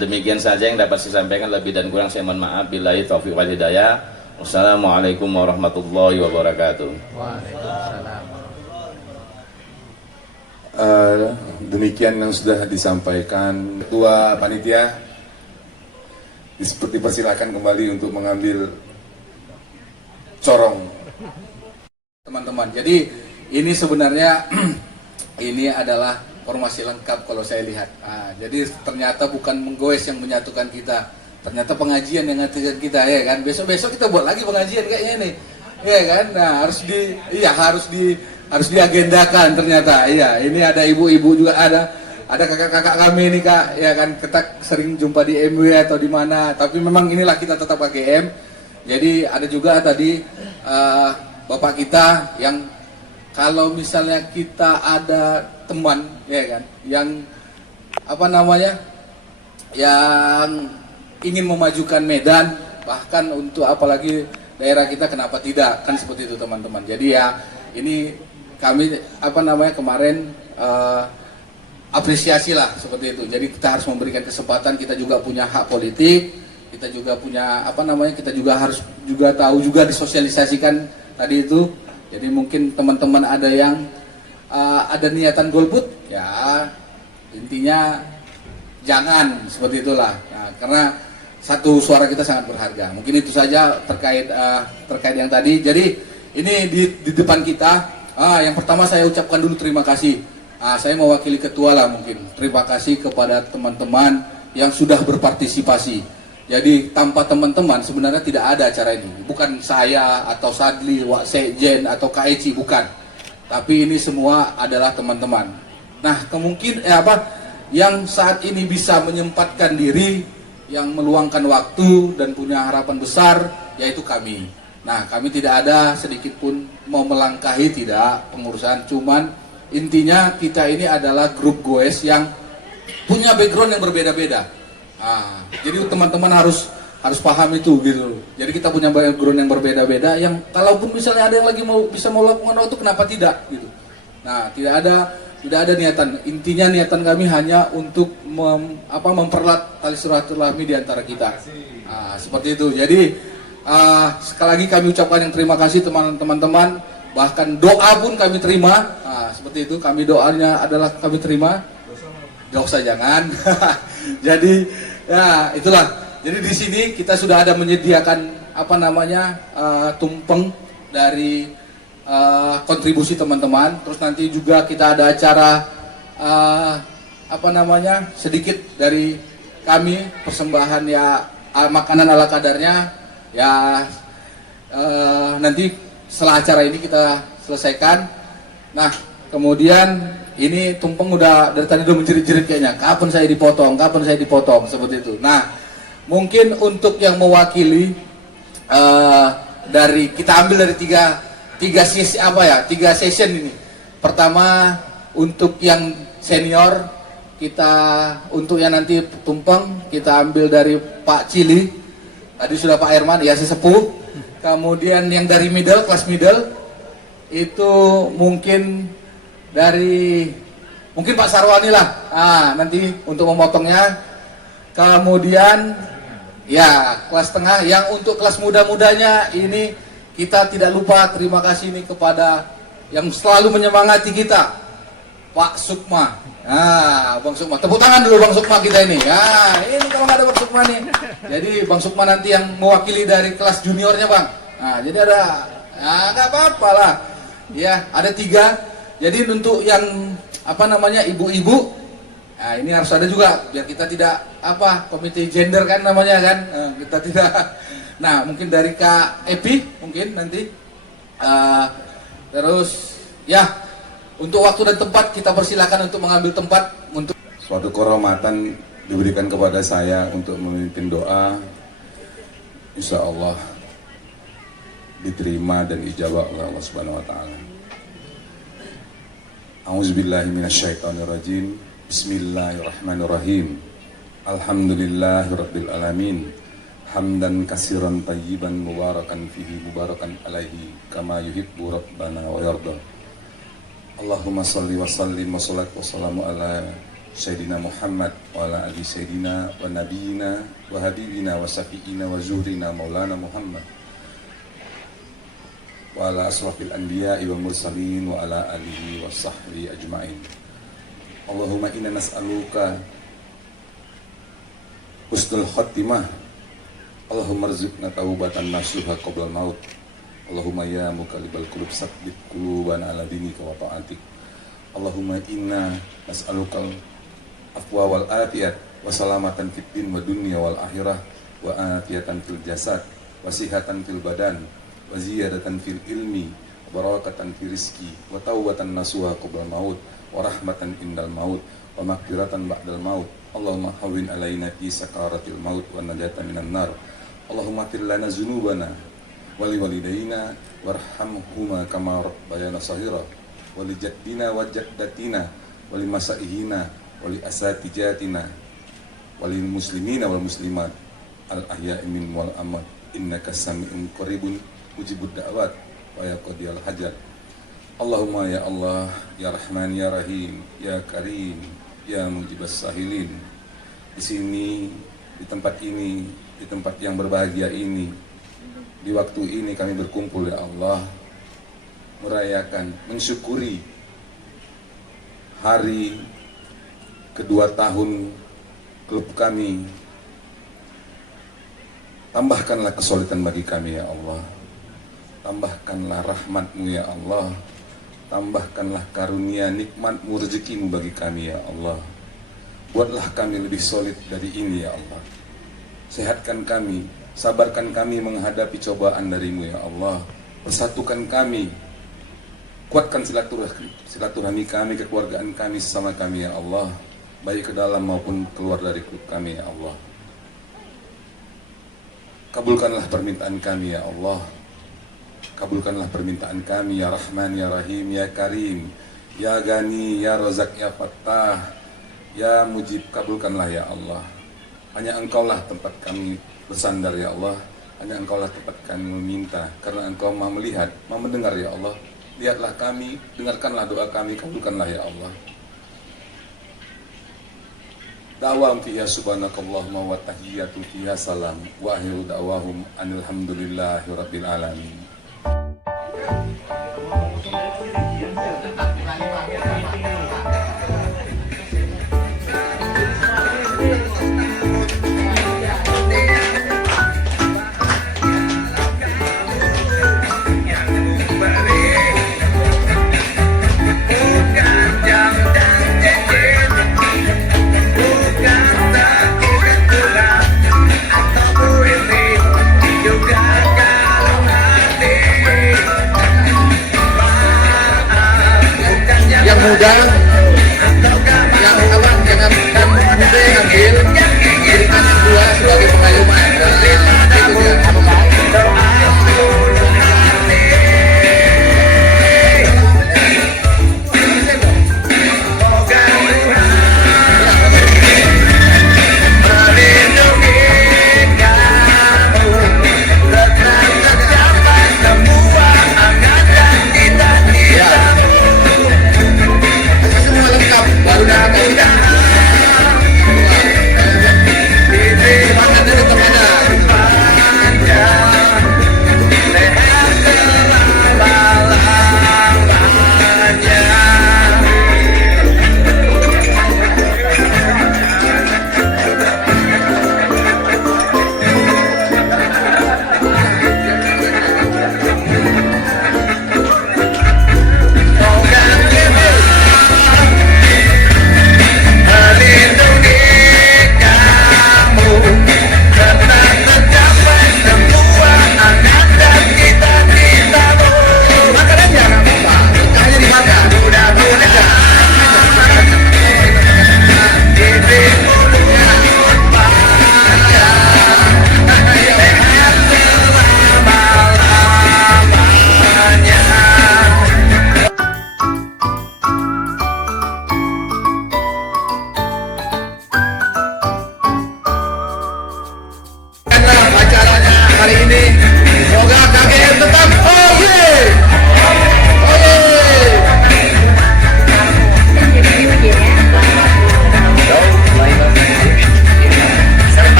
Demikian saja yang dapat saya sampaikan, lebih dan kurang saya mohon maaf. Billahi taufiq wal hidayah. Wassalamualaikum warahmatullahi wabarakatuh. Waalaikumsalam. Demikian yang sudah disampaikan Ketua Panitia, dipersilakan kembali untuk mengambil corong. Teman-teman, jadi ini sebenarnya ini adalah formasi lengkap kalau saya lihat. Jadi ternyata bukan menggoes yang menyatukan kita, ternyata pengajian yang menyatukan kita, ya kan. Besok-besok kita buat lagi pengajian kayaknya nih, ya kan. Nah harus diagendakan ternyata. Iya, ini ada ibu-ibu juga, ada kakak-kakak kami nih Kak, ya kan. Kita sering jumpa di MW atau di mana, tapi memang inilah kita tetap KGM. Jadi ada juga tadi bapak kita yang kalau misalnya kita ada teman, ya kan, yang yang ingin memajukan Medan, bahkan untuk apalagi daerah kita, kenapa tidak, kan seperti itu teman-teman. Jadi ya ini kami kemarin apresiasi lah seperti itu. Jadi kita harus memberikan kesempatan, kita juga punya hak politik, kita juga punya kita juga harus juga tahu juga disosialisasikan tadi itu. Jadi mungkin teman-teman ada yang ada niatan golput, ya intinya jangan seperti itulah. Nah, karena satu suara kita sangat berharga. Mungkin itu saja terkait yang tadi. Jadi ini di depan kita, yang pertama saya ucapkan dulu terima kasih. Saya mewakili ketua lah mungkin. Terima kasih kepada teman-teman yang sudah berpartisipasi. Jadi tanpa teman-teman sebenarnya tidak ada acara ini. Bukan saya atau Sadli, Wak Sekjen atau KEC, bukan. Tapi ini semua adalah teman-teman. Nah, yang saat ini bisa menyempatkan diri, yang meluangkan waktu dan punya harapan besar, yaitu kami. Nah, kami tidak ada sedikit pun mau melangkahi, tidak, pengurusan. Cuman intinya kita ini adalah grup goes yang punya background yang berbeda-beda. Jadi teman-teman harus paham itu gitu. Jadi kita punya background yang berbeda-beda, yang kalaupun misalnya ada yang lagi bisa melakukan waktu, kenapa tidak gitu. Nah, tidak ada niatan. Intinya niatan kami hanya untuk mempererat tali silaturahmi di antara kita. Seperti itu. Jadi sekali lagi kami ucapkan yang terima kasih teman-teman. Bahkan doa pun kami terima. Seperti itu. Kami doanya adalah kami terima. Dosa jangan. Jadi ya itulah. Jadi di sini kita sudah ada menyediakan tumpeng dari kontribusi teman-teman. Terus nanti juga kita ada acara sedikit dari kami, persembahan ya, makanan ala kadarnya ya. Nanti setelah acara ini kita selesaikan. Nah, kemudian ini tumpeng udah dari tadi udah menjerit-jerit kayaknya. Kapan saya dipotong, seperti itu. Nah, mungkin untuk yang mewakili kita ambil dari tiga session ini. Pertama untuk yang senior, untuk yang nanti tumpeng kita ambil dari Pak Cili. Tadi sudah Pak Herman, ya sesepuh. Kemudian yang dari kelas middle itu mungkin Pak Sarwani lah. Nanti untuk memotongnya. Kemudian ya kelas tengah, yang untuk kelas muda-mudanya ini kita tidak lupa terima kasih nih kepada yang selalu menyemangati kita, Pak Sukma. Bang Sukma, tepuk tangan dulu Bang Sukma kita ini. Ini kalau nggak ada Bang Sukma nih. Jadi Bang Sukma nanti yang mewakili dari kelas juniornya Bang. Jadi ada, nggak apa-apa lah. Ya, ada 3. Jadi untuk yang ibu-ibu, ini harus ada juga biar kita tidak komite gender kan namanya kan. Kita tidak. Nah, mungkin dari Kak Epi mungkin nanti. Terus ya, untuk waktu dan tempat kita persilakan untuk mengambil tempat untuk Suatu kehormatan diberikan kepada saya untuk memimpin doa. insya Allah diterima dan ijabah oleh Allah Subhanahu wa taala. A'udzubillahi minasyaitonirrajim. Bismillahirrahmanirrahim. Alhamdulillahirabbil alamin. Hamdan katsiran tayyiban mubarakan fihi mubarakan alaihi kama yuhibbu rabbana wa yarda. Allahumma shalli wa sallim wa salatu wa salamu ala Sayyidina Muhammad wa ala ali Sayyidina wa nabiyina wa habibina wa syafi'ina wa zuhrina maulana Muhammad wa ala asrafil anbiya'i wa mursalin wa ala alihi wa sahbihi ajma'in. Allahumma inna nas'aluka husnul khatimah. Allahumma rzuqna taubatan nasuha qabla maut. Allahumma ya muqallibal qulub tsabbit qulubana ala dinika wa ta'atik. Allahumma inna nas'alukal afwa wal afiyat wa salamatan fid din wa dunya wal akhirah wa afiyatan fil jasad wa sihatan fil badan wa ziyadatan fil ilmi wa barakatan fil rizqi wa taubatan nasuha qabla maut wa rahmatan indal maut wa maghfiratan ba'dal maut. Allahumma hawwin alaina fi sakaratil maut wa najatan minan nar. Allahumma fir lana dzunubana wa li walidayna warhamhuma kama rabbayana shaghira wa li jaddina wa jaddatina wa li masaihina wa li asatijatina wa lil muslimina wal muslimat al ahya'i min wal amwat innaka sami'un qaribun mujibud da'wat wa ya qadiyal hajat. Allahumma ya Allah ya Rahman ya Rahim ya Karim ya mujibas sahilin. Di sini, di tempat ini, di tempat yang berbahagia ini, di waktu ini kami berkumpul ya Allah, merayakan, mensyukuri hari kedua tahun klub kami. Tambahkanlah kesulitan bagi kami ya Allah, tambahkanlah rahmat-Mu ya Allah, tambahkanlah karunia nikmat-Mu, rezeki-Mu bagi kami ya Allah. Buatlah kami lebih solid dari ini ya Allah. Sehatkan kami, sabarkan kami menghadapi cobaan dari-Mu ya Allah. Persatukan kami, kuatkan silaturahmi kami, kekeluargaan kami sesama kami ya Allah, baik ke dalam maupun keluar dari klub kami ya Allah. Kabulkanlah permintaan kami ya Allah. Kabulkanlah permintaan kami ya Rahman ya Rahim ya Karim ya Gani ya Razak ya Fattah ya Mujib. Kabulkanlah ya Allah. Hanya Engkaulah tempat kami bersandar ya Allah. Hanya Engkaulah tempat kami meminta, karena Engkau Maha melihat, Maha mendengar ya Allah. Lihatlah kami, dengarkanlah doa kami, kabulkanlah ya Allah. Da'wam fiha subhanakallahumma wa tahiyyatu fiha salam wa akhiru da'wahum alhamdulillahi rabbil alamin.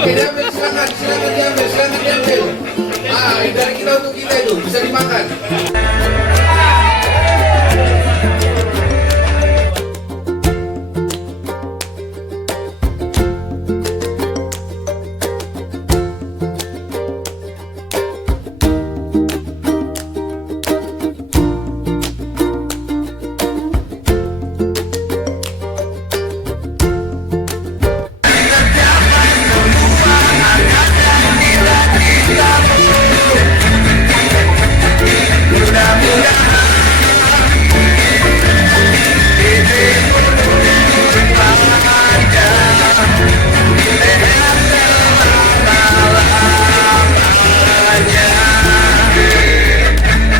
Oke, diambil, silakan diambil. Ah, ini dari kita untuk kita itu, bisa dimakan.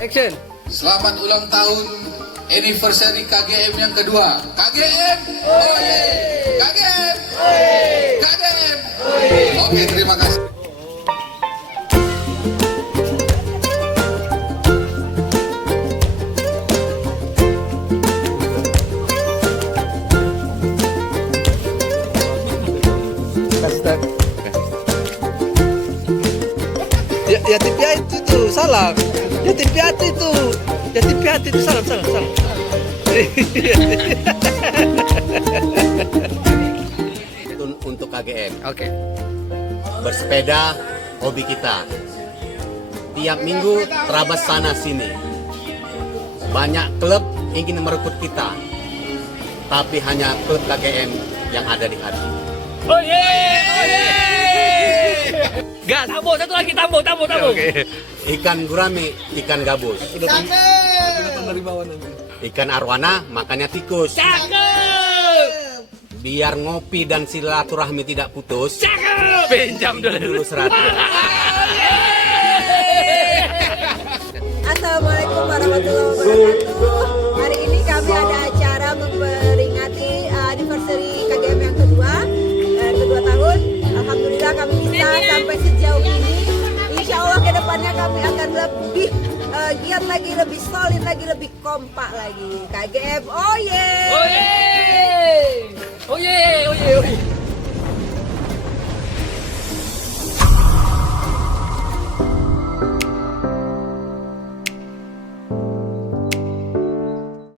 Action. Selamat ulang tahun anniversary KGM yang kedua. KGM, oye! KGM, oye! KGM, oye! Oke, terima kasih. Yatim piatu itu salah. Yatim piatu itu. Yatim piatu itu salah. Untuk KGM. Oke. Bersepeda hobi kita. Tiap minggu terabas sana sini. Banyak klub ingin merekrut kita. Tapi hanya klub KGM yang ada di hati. Gas. Tambo, satu lagi tambo. Oke. Ikan gurame, ikan gabus. Ikan arwana, makannya tikus. Biar ngopi dan silaturahmi tidak putus. Pinjam dulu. 100. Assalamualaikum warahmatullahi wabarakatuh. Hari ini kami ada acara memperingati anniversary KGM yang kedua tahun. Alhamdulillah kami bisa sampai sejauh ini. Insya Allah ke depannya kami akan lebih giat lagi, lebih solid lagi, lebih kompak lagi. KGM, oye!